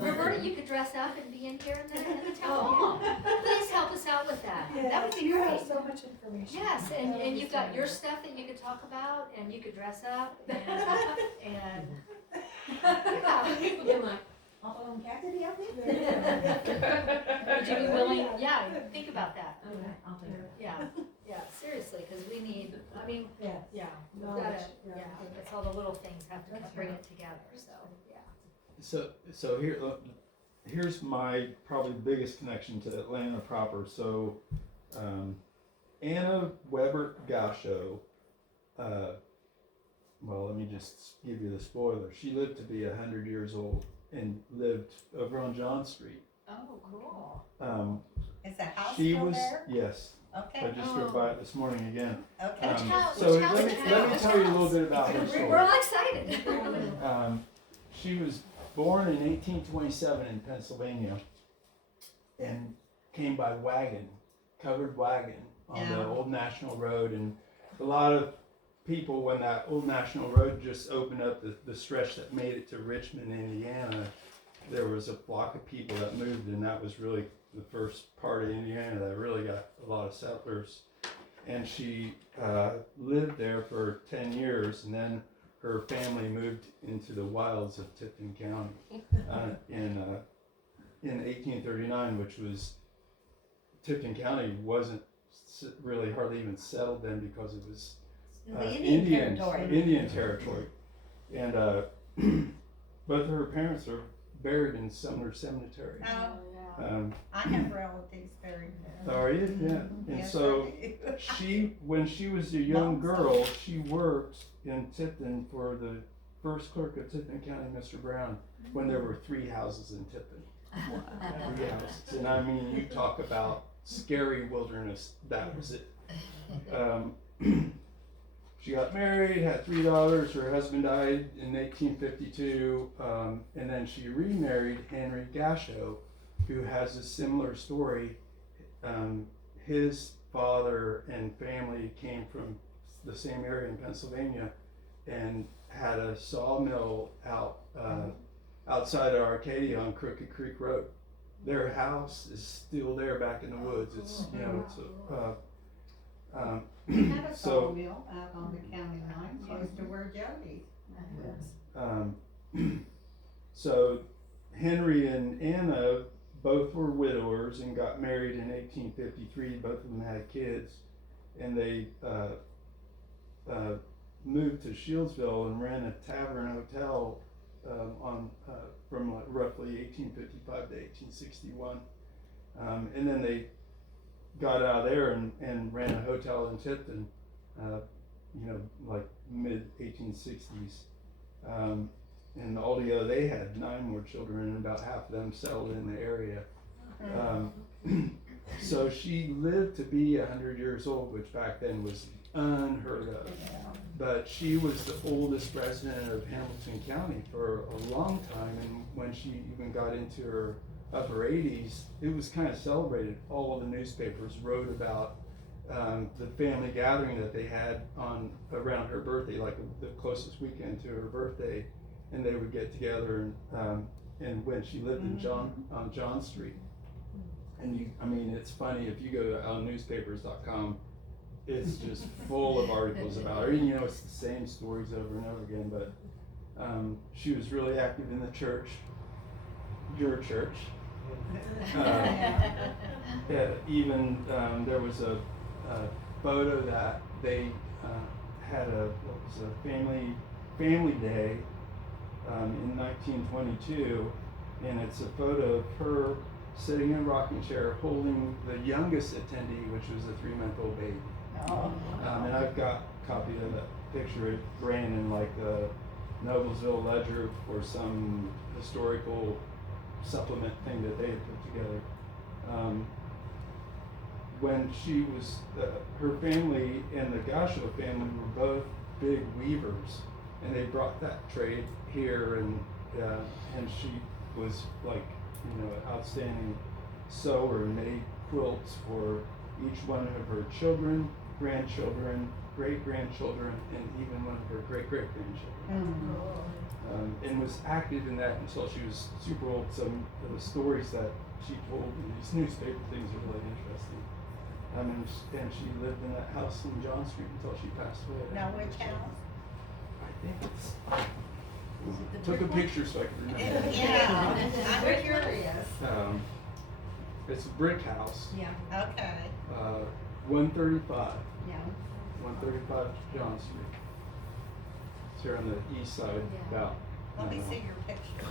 Roberta, you could dress up and be in here in the town hall. Please help us out with that. That would be You great. have so much information. Yes, and you've got your stuff that you could talk about, and you could dress up, and yeah. Am I Hopalong Cassidy out there? Would you be willing, yeah, think about that. Okay, I'll think of it. Yeah, seriously, because we need, I mean, Yes. yeah, we've Knowledge, gotta, yeah. yeah, it's all the little things have to That's bring right. it together, so, yeah. So here's my probably biggest connection to Atlanta proper. So Anna Weber Gasho, well, let me just give you the spoiler. She lived to be 100 years old and lived over on John Street. Oh, cool. Is the house She still was, there? yes, Okay, I just drove by it this morning again. okay. Which house? So Which house? let me Which tell house? you a little bit about her We're story. all excited. She was born in 1827 in Pennsylvania and came by wagon, covered wagon on the Yeah. old National Road. And a lot of people, when that old National Road just opened up, the stretch that made it to Richmond, Indiana, there was a flock of people that moved, and that was really the first part of Indiana that really got a lot of settlers. And she lived there for 10 years, and then her family moved into the wilds of Tipton County in 1839, which was, Tipton County wasn't really hardly even settled then because it was The Indian Indian territory. And both of her parents are buried in Sumner Cemetery. Oh, Yeah. I have relatives buried there. Are you? Yeah. And Yes, so I do. when she was a young girl, she worked in Tipton for the first clerk of Tipton County, Mr. Brown, when there were 3 houses in Tipton. 3 houses. And I mean, you talk about scary wilderness, that was it. She got married, had 3 daughters, her husband died in 1852, and then she remarried Henry Gasho, who has a similar story. His father and family came from the same area in Pennsylvania and had a sawmill outside of Arcadia on Crooked Creek Road. Their house is still there back in the woods. It's, you know, it's We had a so- sawmill out on the county line, close to where Jody's. So Henry and Anna both were widowers and got married in 1853. Both of them had kids, and they moved to Shieldsville and ran a tavern hotel from roughly 1855 to 1861, and then they got out of there and ran a hotel in Tipton, like mid 1860s. And altogether they had 9 more children, and about half of them settled in the area. So she lived to be 100 years old, which back then was unheard of. But she was the oldest resident of Hamilton County for a long time, and when she even got into her upper 80s, it was kind of celebrated. All of the newspapers wrote about the family gathering that they had around her birthday, like the closest weekend to her birthday, and they would get together and when she lived on John Street. And it's funny, if you go to newspapers.com, it's just full of articles about her. And it's the same stories over and over again, but she was really active in the church, your church. Even there was a photo that they had a family day in 1922, and it's a photo of her sitting in a rocking chair holding the youngest attendee, which was a 3-month-old baby. And I've got a copy of that picture. It ran in like the Noblesville Ledger for some historical supplement thing that they had put together. When she was, her family and the Gashua family were both big weavers, and they brought that trade here, and she was like, you know, an outstanding sewer and made quilts for each one of her children, grandchildren, great-grandchildren, and even one of her great-great-grandchildren. And was active in that until she was super old. Some of the stories that she told in these newspaper things are really interesting. And she lived in that house in John Street until she passed away. Now, which house? I think it's. Is it the Took a brick one? picture so I could remember. Yeah, I'm curious. It's a brick house, Yeah, okay, 135, yeah. 135 John Street. It's here on the east side, about. Let me see your picture.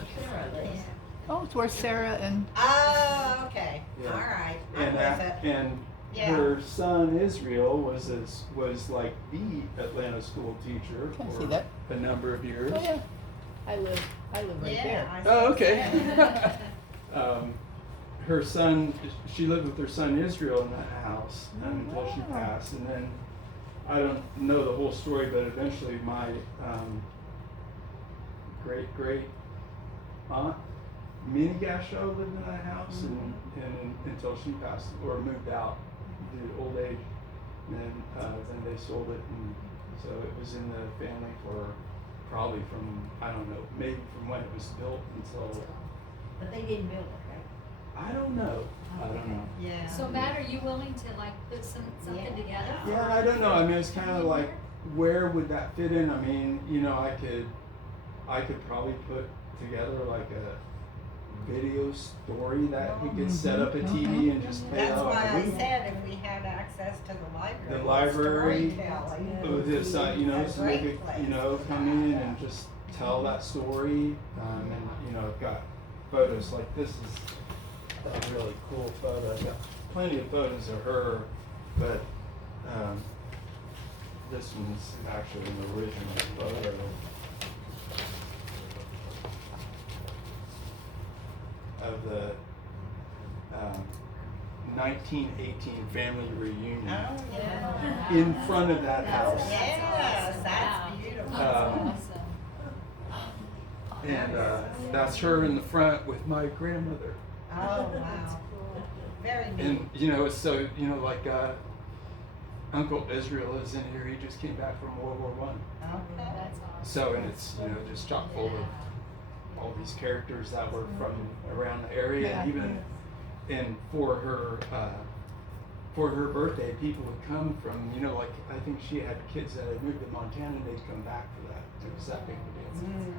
Oh, it's where Sarah and, Oh, okay, Yeah. all right, I'm And with it. and Yeah. her son Israel was like the Atlanta school teacher Can't for see that. a number of years. oh yeah, I live right Yeah, there. I see Oh, that. okay. Her son, she lived with her son Israel in that house until she passed, and then I don't know the whole story, but eventually my great aunt Minnie Gasho lived in that house, and until she passed or moved out due to old age, and then they sold it, and so it was in the family for probably from, I don't know, maybe from when it was built until. But they didn't build it, right? I don't know. Yeah. So Matt, are you willing to like put something Yeah. together? Yeah, I don't know. I mean, it's kind of like, where would that fit in? I mean, you know, I could probably put together like a video story that we could set up a TV and just play That's out. why I said if we had access to the library. The library, storytelling. with this, you know, A so we great could, place you know, for come that, in yeah. and just tell that story. And, you know, I've got photos, like this is a really cool photo. I've got plenty of photos of her, but this one's actually an original photo. Of the 1918 family reunion. Oh, yeah. In front of that house. Yes, that's beautiful. Um, And that's her in the front with my grandmother. Oh, wow. Very neat. And, you know, so, you know, like Uncle Israel is in here. He just came back from World War One. Okay. That's awesome. So, and it's, you know, just chock full of all these characters that were from around the area. Yeah. And even, and for her birthday, people would come from, you know, like, I think she had kids that had moved to Montana, and they'd come back for that. It was that big of a deal. Mm.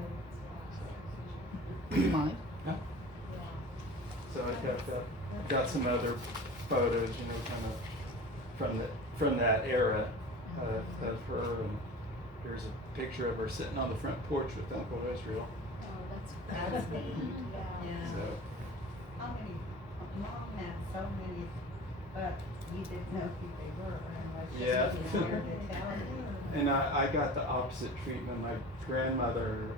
Do you mind? So I've got some other photos, you know, kind of from that era of her, and here's a picture of her sitting on the front porch with Uncle Israel. Oh, That's neat. Yeah. So How many, Mom had so many, but you didn't know who they were unless you Yeah. were here to tell you. and I got the opposite treatment. My grandmother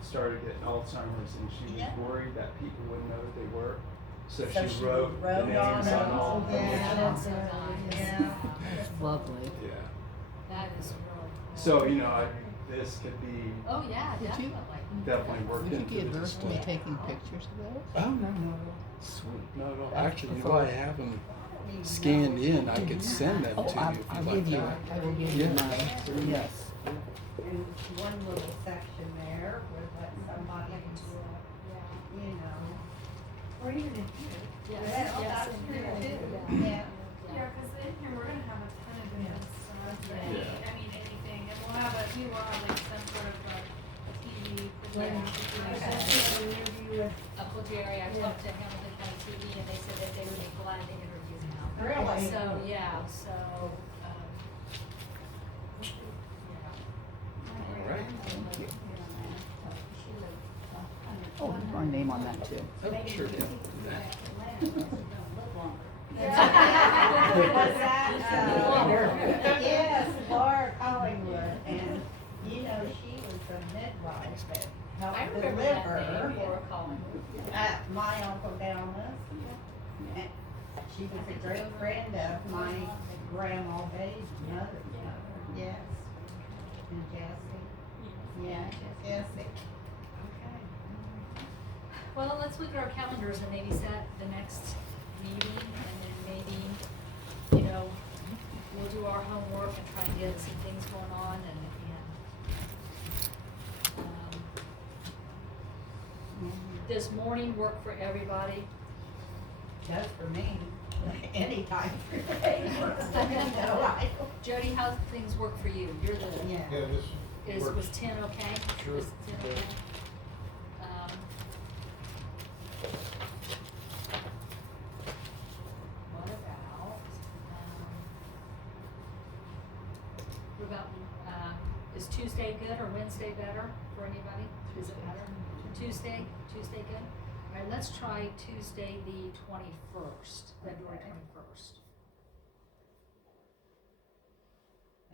started getting Alzheimer's, and she was Yeah. worried that people wouldn't know who they were. So So she she wrote the wrote names on on all of them. them. Yeah. That's so nice. Yeah. That's lovely. Yeah. That is really cool. So, you know, this could be Oh, yeah, Did you- definitely worked Would you into get the her to display. be taking pictures of those? Oh, no. Sweet. No, no. Actually, you know, Before- I have them scanned in. I could send them to you if I'll you'd like give you, that. I will give you Yeah. mine, yes. And one little section there would let somebody, you know. Or even in here. Yes, Yeah, yes, that's and true here, too. yeah. Yeah. Yeah, cause in here, we're gonna have a ton of different stuff, Yeah. I mean, anything, and we will have like some sort of like a TV Yeah. program. Uncle Jerry, I talked to Hamilton County TV and they said that they would be glad to interview him. Really? So, yeah, All right. Oh, our name on that too. Oh, sure. Yeah. What's that? Yes, Laura Collingwood, and you know, she was a midwife that I helped remember that name, deliver Laura Collingwood. my Uncle Dallas. And she was a great friend of my grandma Betty's mother's mother, yes. And Jessie, yeah, Jessie. Well, let's look at our calendars and maybe set the next meeting, and then maybe, you know, we'll do our homework and try and get some things going on, and does morning work for everybody? Does for me, anytime for me. Jody, how things work for you? You're the, Yeah. Yeah, this was 10 okay? Sure. Was 10 okay? What about, is Tuesday good or Wednesday better for anybody? Does it matter? Tuesday good? All right, let's try Tuesday the 21st, February 21st.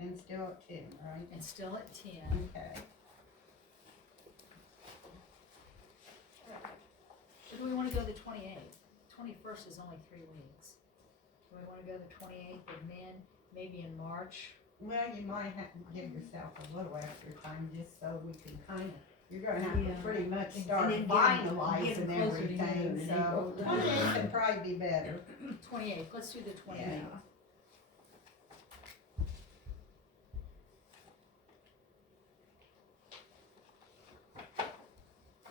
And still at 10, right? And still at 10. Okay. Or do we wanna go the 28th? 21st is only 3 weeks. Do we wanna go the 28th and then maybe in March? Well, you might have to give yourself a little extra time just so we can kind of, you're gonna have to pretty much start And then finalizing get 'em closer together everything, in so April. 28th would probably be better. 28th, let's do the 28th. Yeah.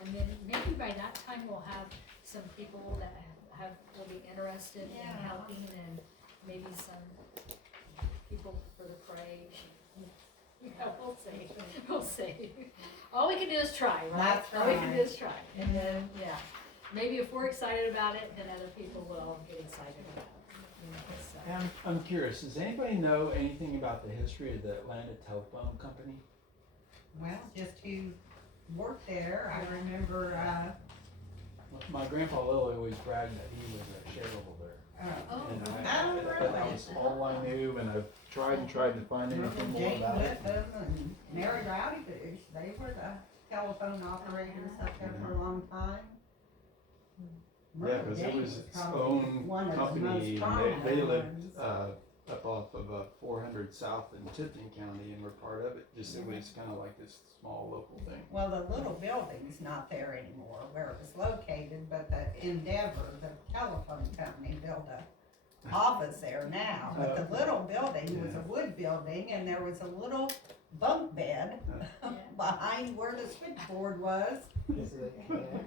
And then maybe by that time we'll have some people that will be interested in helping, and maybe some people for the parade. Yeah, we'll see. All we can do is try, right? That's All we can do right. is try, and then, yeah, maybe if we're excited about it, then other people will get excited about it, you know, so. I'm curious, does anybody know anything about the history of the Atlanta Telephone Company? Well, just who worked there, I remember, My grandpa Lily always bragged that he was a shareholder there. Oh, And really? that was all I knew, and I've tried and tried to find anything more Jane about it. Whitman and Mary Rowdy Booth, they were the telephone operators up there for a long time. Yeah, because it was its Probably own one of the company, most and prominent they lived, ones. up off of, 400 South in Tipton County and were part of it, just it was kind of like this small local thing. Well, the little building's not there anymore where it was located, but the Endeavor, the telephone company, built a office there now. But the little building was a wood building, and there was a little bunk bed behind where the switchboard was.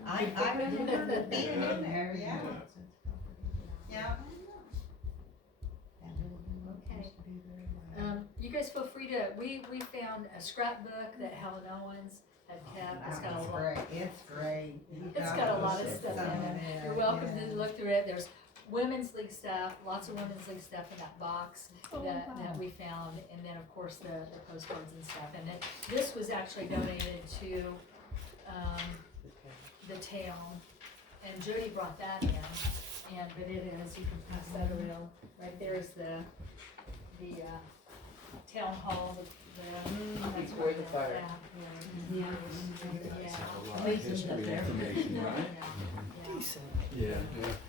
I remember being in there, yeah. Yeah. Okay. You guys feel free to, we found a scrapbook that Helen Owens had kept. It's got a That's lot, great, it's great. it's got a lot of stuff in it. You're welcome to look through it. There's women's league stuff, lots of women's league stuff in that box that we found. And then, of course, the postcards and stuff. And then, this was actually donated to, the town. And Jody brought that in. But it is, you can pass that around. Right there is the town hall, It's worth the fire. Yeah. It's got a lot of history and information, right? Yeah.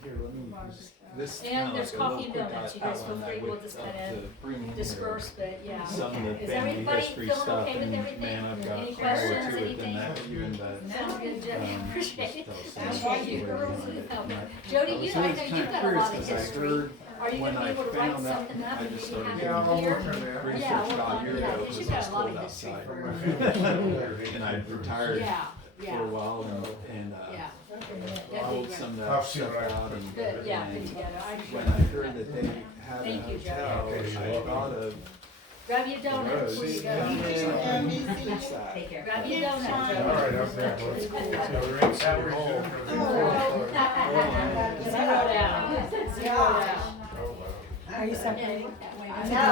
Here, let me just, this And kinda there's like a coffee little and quick donuts. You guys feel outline I free. We'll whipped just up kinda to bring in here. disperse, but yeah. Some of the Is family everybody history feeling stuff, okay with and everything? man, I've got Any more questions, to it than anything? that, even the. Sounds good, Jody. Appreciate it. just Appreciate tell you. stories girls. on it. And Jody, I you was know, I always know kinda you've got a curious lot of 'cause I history. heard Are you when gonna be I able to write found out, something up I and just maybe started have doing it here? research Yeah, about a year yeah, ago 'cause because you've I got was a lot schooled of history outside. for. And I retired Yeah, for a yeah, while and yeah. pulled some of I'll that see stuff what I can out put and. Good, yeah, put and together. when I heard that they had a Thank you, Joe. hotel, I thought of Grab your donuts before you go. Grab your donuts, Joe. All right, I'm back. Let's go. So we're in salary zone. Zero down. Zero down. Are you separating? No.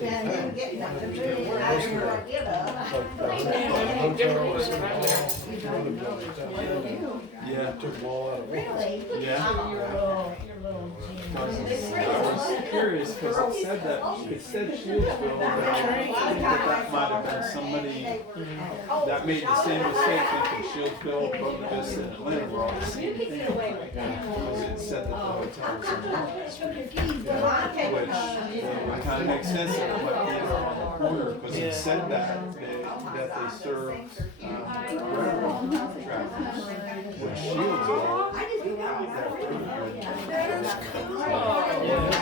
And then getting up to food, I didn't want to get up. Yeah. Took them all out of. Really? Yeah. Oh. I was was curious because it said Shieldsville, but I think that might have been somebody that made the same mistake thinking Shieldsville, Boca Vista, and Atlanta were all the same thing. Because it said that the hotel was in Lawrence, which kind of makes sense that it might be on the corner because it said that they serve railroad travelers. Which Shieldsville,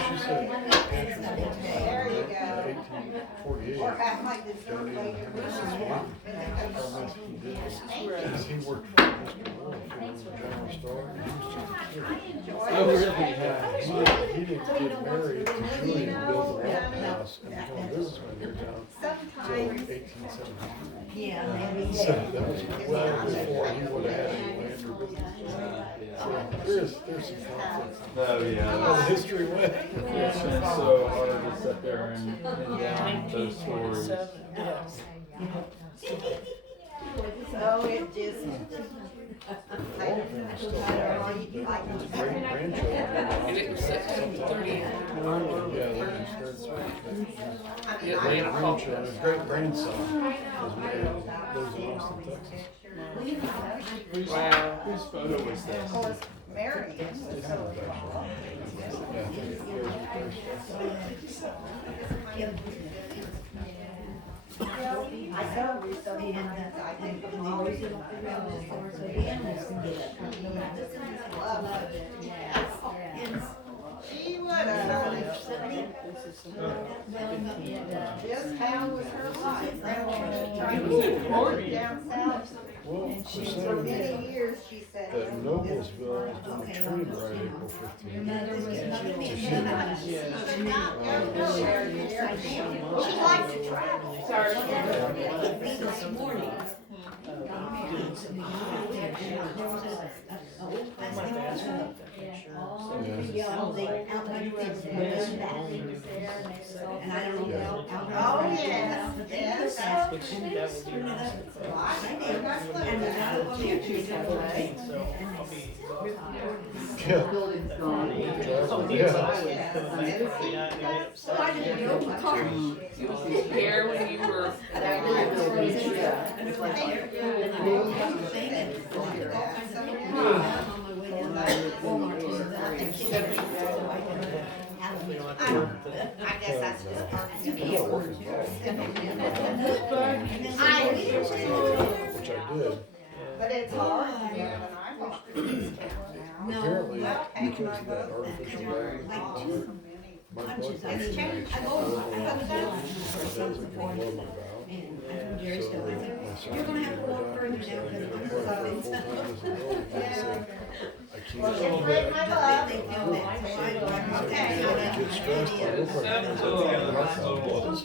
She said There you go. 1848. Or have my dessert later. He worked for Mr. Moore for the General Store. oh really? Yeah. He didn't get married to Julie and build the Walton House and become a businessman here in town until 1870. Yeah, maybe. So that was well before he would have had any land or business. So there's some conflicts. Oh yeah. How the history went. It's been so hard to sit there and down those stories. So it just. Walton is still alive. His great grandchildren. Yeah, they just started. Great grandchildren, his great grandson was married, lives in Austin, Texas. Whose photo was this? Mary. Yeah, I think it goes with their stuff. I saw recently, and I think the Molly's in the animals can get it. She would have. This town was her life. Down south. Well, And she, they're for saying many years, she said. that Noblesville is doing a train ride April 15th. She likes to travel. This morning. And I don't know. Oh, yes, yes. Yeah. Building's gone. So I didn't know my car. It was here when you were. I guess that's just part of I'm not working which I did. But it's hard to do when I walk through this town now. Apparently, Okay, because of that artificial lag, my blood Punches, I pressure mean, makes I it go, horrible. I go It down. doesn't blow my valve. And I told Jerry So still, I my said, you're gonna have to walk further now because I'm surgeon applied for sorry. full-time disability. He said, I can't. Well, you break my love. They feel that, so I Okay. I get stressed, I look like I'm gonna my valve was.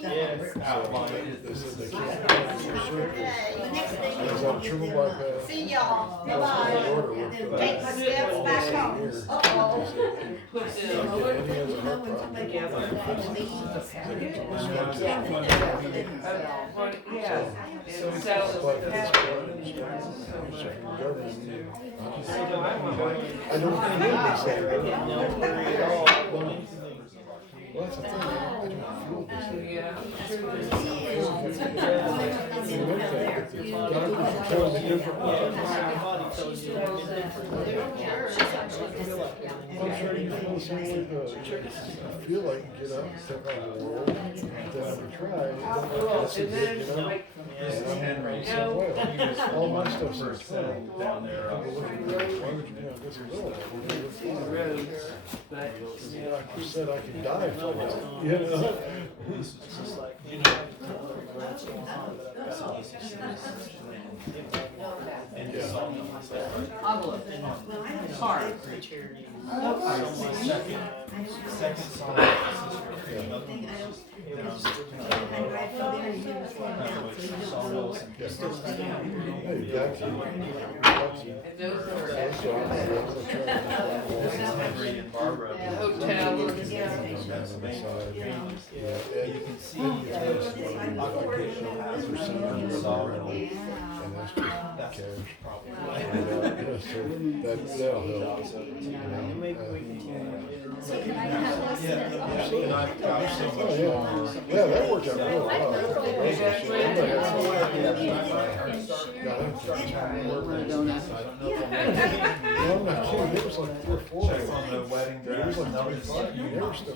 They said they can't do your surgery. The next thing I you was know, on triple bypass. See y'all. That's Bye-bye. my order with the. Take my steps back home. Uh-oh. He said, any other heart problem, fix it. So. Apply for this program, so from the government. I don't feel this way. Well, that's the thing, I don't feel this way. The doctors are telling me different ones. I'm sure you feel the same thing, I feel like I get up and step out of the world, then I try, that's a good, you know? And I'm so well, all my stuff's in town. I'm looking at the luggage, you know, this is little, the doctor said I could die if I don't, you know? Hey, Becky, Henry and Barbara. Hotel. You can see that'll help. So can I have this And I've got so much longer. Yeah, that worked out real well. Donut. So I don't know if I'm Well, there was like 3 or 4 check of them. on the wedding There dress was like and 35. numbers. They were still